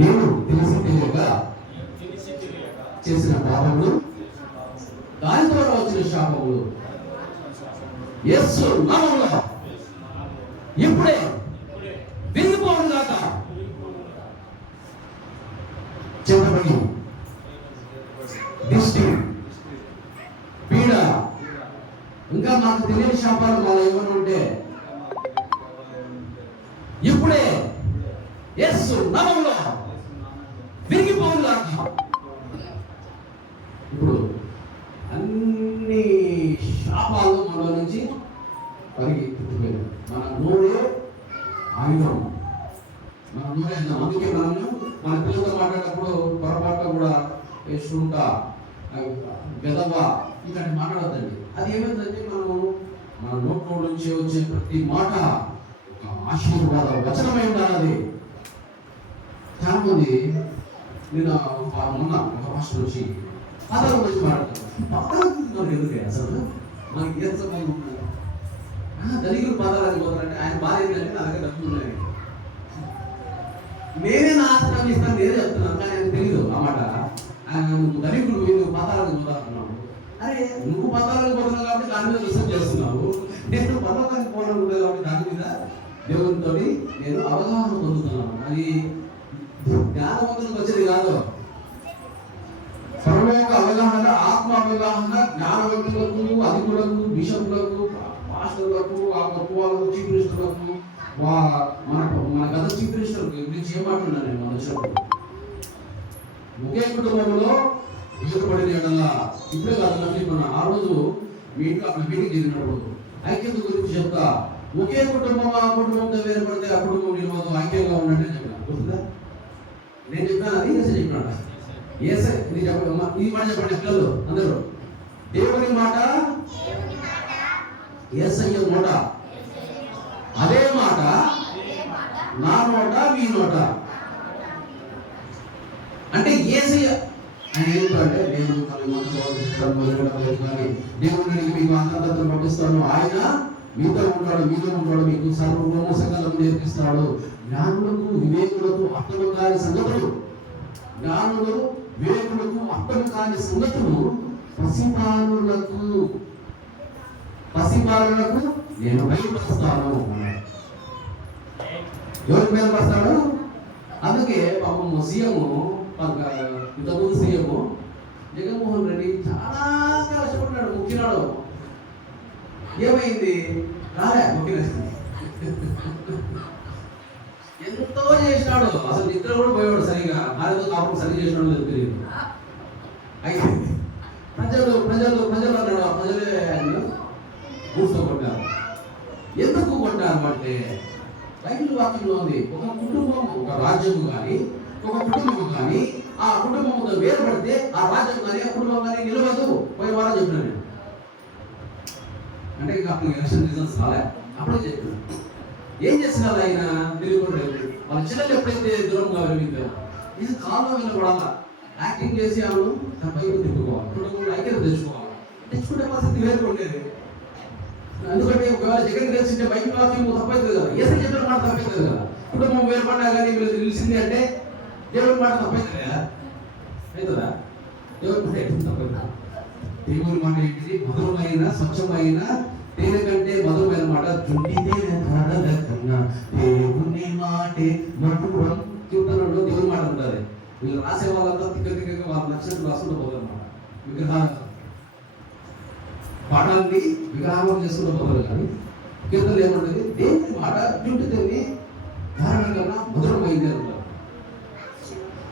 నేను తెలిసి తెలియక చేసిన పాపములు, దాని ద్వారా వచ్చిన శాపములు యేసు నామములో ఇప్పుడే వెలిగిపోవును గాక. చెప్పబడి దిష్టి, పీడ, ఇంకా మాకు తెలియని శాపాలు మాలో ఏమైనా ఉంటే ఇప్పుడే యేసు నామములో విరిగిపోవును గాక. ఇప్పుడు అన్ని శాపాలు మనలో నుంచి పరిగెత్తిపోయాయి. మన నోరే ఆయుధం, మన నోరే ఆయుధం. అందుకే మనము మన పిల్లలతో మాట్లాడేటప్పుడు పొరపాటు కూడా వేసుకుంటా గెదవ ఇట్లాంటి మాట్లాడద్దండి. అది ఏమైందంటే మన నోట్లో నుంచి వచ్చే ప్రతి మాట ఒక ఆశీర్వాద వచనమై ఉండాలి. చాలా మంది నేను మొన్న ఒక మాస్టర్ వచ్చి పాదాల గురించి మాట్లాడతాను. పాదాలు ఎందుకు అసలు మనకి ఏ సమయం దళితులు పాదాలని పోతారంటే ఆయన బాధ ఏంటంటే నా దగ్గర డబ్బులు ఉన్నాయి, నేనే నా ఆశ్రమం ఇస్తాను, నేనే చెప్తున్నాను. కానీ ఆయనకు తెలియదు ఆ మాట. నువ్వు దళితులు నువ్వు పాదాలకు పోతాస్తున్నావు. అరే నువ్వు పాదాలకు పోతున్నావు కాబట్టి దాని మీద రిసర్చ్ చేస్తున్నావు. నేను పర్వతానికి పోవడం ఉండదు కాబట్టి దాని మీద దేవునితో నేను అవగాహన పొందుతున్నాను. అది జ్ఞానవంతులకు వచ్చేది కాదు. సర్వోక అవగాహన, ఆత్మ అవగాహన జ్ఞానవంతులకు, అధికులకు, బిషపులకు, మాస్టర్లకు, ఆ గొప్ప వాళ్ళకు, చీఫ్ మినిస్టర్లకు, మన గత చీఫ్ మినిస్టర్ గురించి ఏమంటున్నాను నేను మన వచ్చినప్పుడు. ఒకే కుటుంబంలో వేరుపడిన ఎడలా ఇప్పుడే కాదు, మన ఆ రోజు మీటింగ్ అక్కడ మీటింగ్ జరిగినప్పుడు ఐక్యత గురించి చెప్తా. ఒకే కుటుంబం ఆ కుటుంబంతో వేరుపడితే ఆ కుటుంబం నిలవదు, ఐక్యంగా ఉన్నట్టే చెప్పిన గుర్తుందా? నేను చెప్పాను, అది ఏసై చెప్పినాడు. ఏసై ఇది చెప్పండి, ఈ మాట చెప్పండి పిల్లలు అందరూ. దేవుని మాట, ఏసయ్య నోట, అదే మాట నా నోట, మీ నోట. అంటే ఏసయ్య ఆయన ఏంటంటే దేవుడు దేవుడిని మీకు అంతర్గతం పంపిస్తాను, ఆయన మీతో ఉంటాడు, మీకు సర్వము సకలము నేర్పిస్తాడు. జ్ఞానులకు వివేకులకు అర్థము కాని సంగతులు, జ్ఞానులు వివేకులకు అర్థము కాని సంగతులు పసిపాలనకు నేను బయలుపరుస్తాను. ఎవరికి బయలుపరుస్తాడు? అందుకే పాపం సీఎం, ఇంతకుముందు సీఎం జగన్మోహన్ రెడ్డి చాలా కష్టపడ్డాడు, ముక్కినాడు. ఏమైంది? రాలే ముక్కిన. ఎంతో చేసినాడు, అసలు నిద్ర కూడా పోయాడు సరిగా, భార్యతో కాపురం సరిగా చేసినాడు లేదు తెలియదు. అయితే ప్రజలు అన్నాడు, ప్రజలే ఆయన కూర్చోబడ్డారు. ఎందుకు కొట్టారు అంటే బైబిల్ వాక్యంలో ఉంది, ఒక కుటుంబం, ఒక రాజ్యం కానీ, ఒక కుటుంబం కానీ ఆ కుటుంబంతో వేరుపడితే ఆ రాజ్యం కానీ ఆ కుటుంబం కానీ నిలవదు. పోయి వారా చెప్పినా నేను, అంటే ఇంకా అప్పుడు ఎలక్షన్ రిజల్ట్స్ రాలే, అప్పుడే చెప్పిన. ఏం చేస్తున్నారు ఆయన తిరుగుతుండే వాళ్ళ చిన్నలు ఎప్పుడైతే దూరంగా వెళ్ళిందో ఇది కాలంలో వెళ్ళకూడదా, యాక్టింగ్ చేసి ఆమె తన పైకి తిప్పుకోవాలి, కుటుంబంలో ఐక్యత తెచ్చుకుంటే పరిస్థితి వేరు ఉండేది. ఎందుకంటే ఒకవేళ జగన్ తెలిసింటే బయట వాక్యం తప్పైతుంది కదా, ఏసై చెప్పిన మాట తప్పైతుంది కదా. కుటుంబం వేరుపడినా కానీ వీళ్ళు తెలిసింది అంటే దేవుడి మాట తప్పైతుంది కదా, అవుతుందా? దేవుడి మాట ఏంటి తప్పైందా? దేవుడి మాట ఏంటిది? మధురమైన స్వచ్ఛమైన తేనె కంటే మధురమైన మాట చుండితే కన్నా దేవుని మాటే మధురం. కీర్తనలో దేవుని మాట ఉంటుంది. వీళ్ళు రాసే వాళ్ళంతా తిక్కగా వాళ్ళ నచ్చినట్టు రాసుకుంటూ పోతారు అన్నమాట. విగ్రహాలు పాఠాన్ని విగ్రహాలు చేసుకుంటూ పోతారు. కానీ కీర్తనలు ఏమంటుంది? దేవుని మాట చుండితేనే ధారణ కన్నా మధురమైంది అంటారు.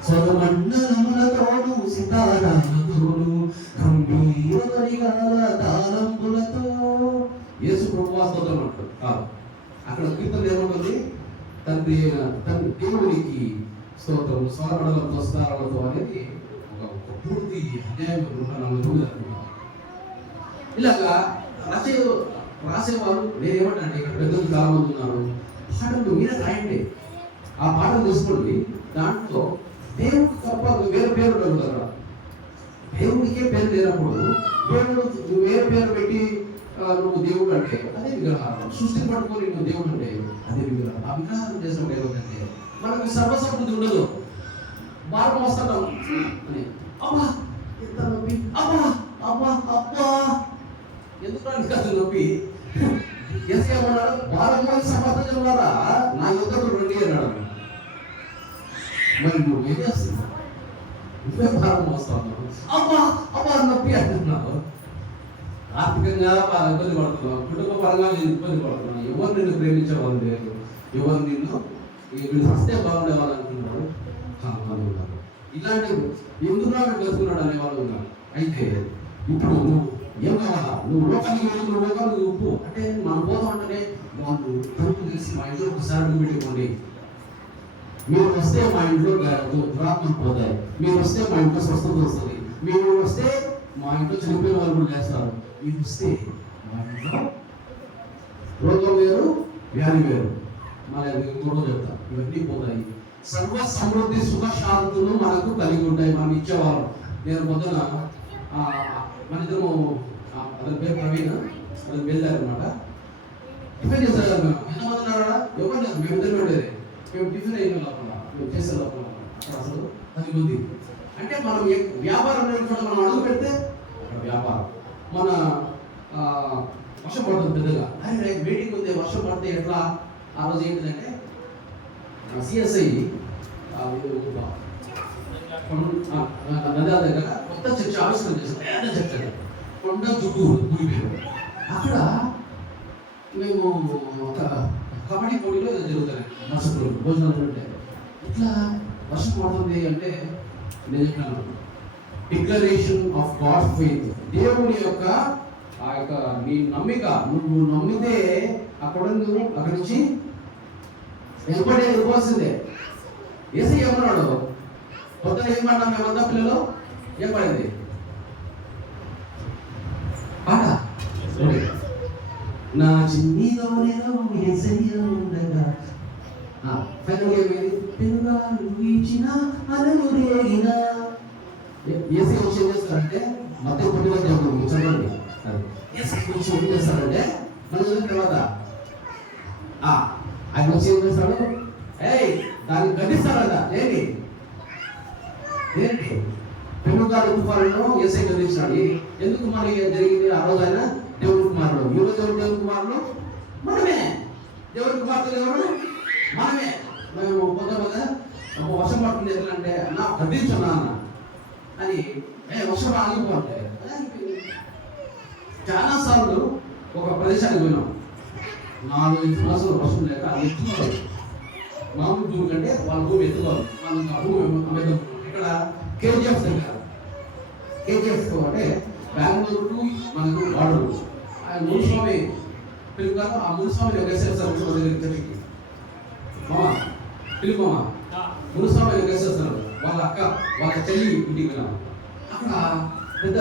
స్వరమండలములతోను సితారాలతోను గంభీరమరిగాల తాళంబులతో యేసు ప్రభువా స్తోత్రం అంటారు కాదు. అక్కడ కీర్తన ఏముంటుంది? తండ్రి దేవునికి స్తోత్రం స్వరమండలంతో స్థానాలతో అనేది ఒక పూర్తి అధ్యాయం. ఇలాగా రాసేవారు నేనేమంటే ఇక్కడ పెద్దలు చాలా మంది ఉన్నారు, పాటలు మీద రాయండి, ఆ పాటలు తీసుకోండి. దాంట్లో దేవుడికి తప్ప వేరే పేరు ఉండదు కదా. దేవుడికే పేరు లేనప్పుడు దేవుడు వేరే పేరు పెట్టి నువ్వు దేవుడు అంటే అదే విగ్రహాలు. సృష్టిని పట్టుకొని నువ్వు దేవుడు అంటే అదే విగ్రహం. ఆ విగ్రహాలు చేసిన ఏమంటే మనకు సర్వసమృద్ధి ఉండదు. భారం వస్తున్నాం అని అబ్బా ఎంత నొప్పి, అబ్బా అబ్బా అబ్బా ఎందుకు కాదు నొప్పి. ఏమన్నాడు? భారం మంది సమర్థన ఉన్నారా నా యుద్ధకు రండి అన్నాడు. మరి నువ్వు ఏం చేస్తున్నావు? ఇదే భారం మోస్తున్నావు, అబ్బా అబ్బా నొప్పి అంటున్నావు. ఆర్థికంగా బాగా ఇబ్బంది పడుతున్నావు, కుటుంబ పరంగా నేను ఇబ్బంది పడుతున్నావు, ఎవరు నిన్ను ప్రేమించేవాళ్ళు లేరు, ఎవరు నిన్ను వీళ్ళు వస్తే బాగుండేవాళ్ళు అనుకున్నారు. చాలామంది ఉన్నారు. ఇలాంటివి ఎందుకు బతుకున్నాడు అనేవాళ్ళు ఉన్నారు. అయితే ఇప్పుడు నువ్వు ఏం కావాలా? నువ్వు లోకానికి వెళ్తున్న లోకానికి ఉప్పు అంటే మనం పోతాం అంటేనే వాళ్ళు తప్పు తెలిసి మా ఇంట్లో ఒకసారి పెట్టుకోండి, మీరు వస్తే మా ఇంట్లో దురాత్మలు పోతాయి, మీరు వస్తే మా ఇంట్లో స్వస్థత వస్తుంది, మీరు వస్తే మా ఇంట్లో చనిపోయిన వాళ్ళు కూడా చేస్తారు, మీరు వస్తే మా ఇంట్లో రోగం వేరు వ్యాధి వేరు, మన కూడా చెప్తాం, ఇవన్నీ పోతాయి. సర్వ సమృద్ధి సుఖ శాంతులు మనకు కలిగి ఉంటాయి మనం ఇచ్చేవాళ్ళం. నేను పొద్దున మన ఇద్దరు అతని పేరు ప్రవీణ్, అతను వెళ్ళారనమాట. టిఫిన్ చేస్తారు కదా, మేము ఎంతమంది ఉన్నారా? ఎవరు లేదు, మేము ఇద్దరు ఉండేది. మేము టిఫిన్ అయిన లోపల మేము చేసే లోపల అసలు 10 మంది. అంటే మనం వ్యాపారం మనం అడుగు పెడితే వ్యాపారం మన వర్షం పడుతుంది పెద్దగా. అరే మీటింగ్ ఉంది, వర్షం పడితే ఎట్లా? ఆ రోజు ఏంటంటే సిఎస్ఐ నంద్యాల దగ్గర కొత్త చర్చ ఆవిష్కరణ చేస్తాం. పెద్ద చర్చ కొండ చుట్టూ గురిపోయారు. అక్కడ మేము ఒక కబడ్డీ పోటీలో జరుగుతాయి మరుసటి రోజు భోజనాలు ఉంటే ఇట్లా వర్షం పడుతుంది అంటే నేను చెప్పినాను డిక్లరేషన్ ఆఫ్ గాడ్ ఫెయిత్. దేవుడి యొక్క ఆ యొక్క నీ నమ్మిక, నువ్వు నమ్మితే అక్కడి నుంచి వెళ్ళిపోవాల్సిందే. ఏసీ ఏమన్నాడు? కొత్త ఏం పడ్డాం మేమంతా పిల్లలు? ఏం పడింది పాట? నా చిన్నీలోనే ఉండగా ఏసీ వచ్చి ఏం చేస్తారంటే మధ్య పొట్టిగా చదవండి. ఏసీ వచ్చి ఏం చేస్తారంటే మన తర్వాత ఆయన వచ్చి ఏం చేస్తాడు? దాన్ని గడిస్తాడంట. ఏంటి పెనుగాలి తుఫానును ఏసై గదించాడు. ఎందుకు మనకి జరిగింది? ఆ రోజు ఆయన దేవుడి కుమారుడు, ఈ రోజు ఎవరు దేవుడి కుమారుడు? మనమే. దేవుడి కుమార్తెలు ఎవరు? మనమే. మేము కొంతమంది వర్షం పడుతుంది ఎట్లంటే నా గద్దించున్నా అని వర్షం ఆగిపోతే చాలా సార్లు ఒక ప్రదేశానికి పోయినాం. 4-5 మాసాలు వర్షం లేక ఎత్తున్నారు. మామూలు భూమి కంటే వాళ్ళ భూమి ఎత్తుకోవాలి. మనకు ఆ భూమి మీద ఇక్కడ కేజీఎఫ్ దగ్గర కేజీఎఫ్ అంటే బెంగళూరు టు మనకు వాడరు. ఆయన మునుస్వామి పిలుపుగాను ఆ మునుస్వామి వేసేస్తారు దగ్గరికి మామ పిలుపు మామ మునుస్వామి వేసేస్తారు. వాళ్ళ అక్క వాళ్ళ చెల్లి ఇంటికి వెళ్ళాం. అక్కడ పెద్ద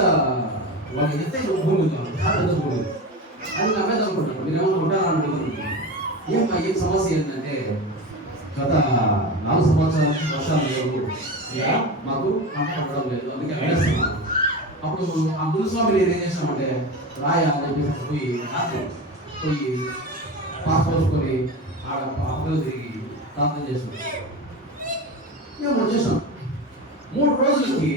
వాళ్ళ ఎత్తైన భూమి ఉంది, చాలా పెద్ద భూమి. అది నా మీద అనుకుంటున్నాను, మీరు ఏమన్నా ఉంటారా అనుకుంటున్నాను. ఏం సమస్య ఏంటంటే గత 4 సంవత్సరాల నుంచి వర్షాలు లేవు, మాకు పంట పడడం లేదు, అందుకే అడిగేస్తున్నాను. అప్పుడు ఆ మునుస్వామిని ఏం చేసామంటే రాయ అని చెప్పేసి పోయి రాత్రి పోయి పాస్ పోసుకొని ఆడ అక్కలు తిరిగి ప్రార్థన చేస్తున్నాం. మేము వచ్చేసాం. 3 రోజులకి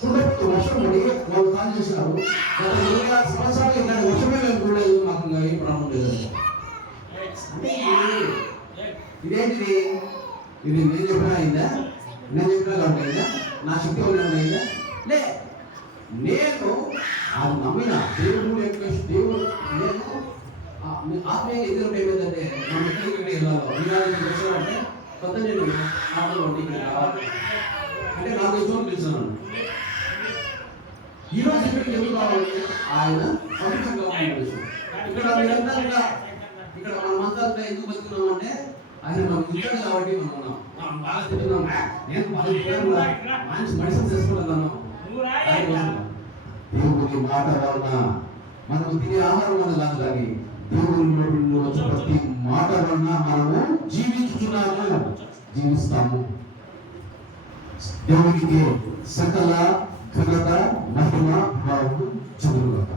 కుండకు వర్షం పడి వాళ్ళు కాల్ చేసినారు. గత 26 సంవత్సరాలు ఇంకా వర్షమే మేము చూడలేదు, మాకు ఇంకా ఏం ప్రాబ్లం లేదు. అంటే ఇదేంటిది? ఇది నేను చెప్పినా అయిందా? నేను చెప్పినా కాబట్టి అయిందా? నా శక్తి వల్ల అయిందా? లే, నేను అది నమ్మిన దేవుడు యొక్క దేవుడు. నేను ఆత్మీయ ఎదురు ఏమైందంటే మనం ఎక్కడికి వెళ్ళాలో ఇలాంటి విషయం అంటే కొత్త నేను ఆటలో ఇక్కడ రావాలి అంటే 4 రోజులు పిలిచాను. ఈరోజు ఇక్కడికి ఎందుకు రావాలంటే ఆయన పవిత్రంగా ఉన్నాడు. ఇక్కడ మీరంతా ఇక్కడ మనమంతా ఎందుకు బతుకున్నామంటే ఆయన మనకు ఇచ్చాడు కాబట్టి మనం ఉన్నాం. మనం బాగా తింటున్నాం, నేను బాగా మంచి మనిషిని చేసుకుంటున్నాను. దేవుడి మాట వలన మనకు తినే ఆహారం వల్ల కాదు, కానీ దేవుడి వచ్చే ప్రతి మాట వలన మనము జీవిస్తాము. దేవునికి సకల ఘనత మహిమ భావము చెందునుగాక.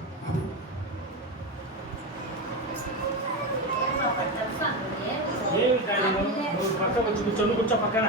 పక్క వచ్చి కూర్చో పక్కన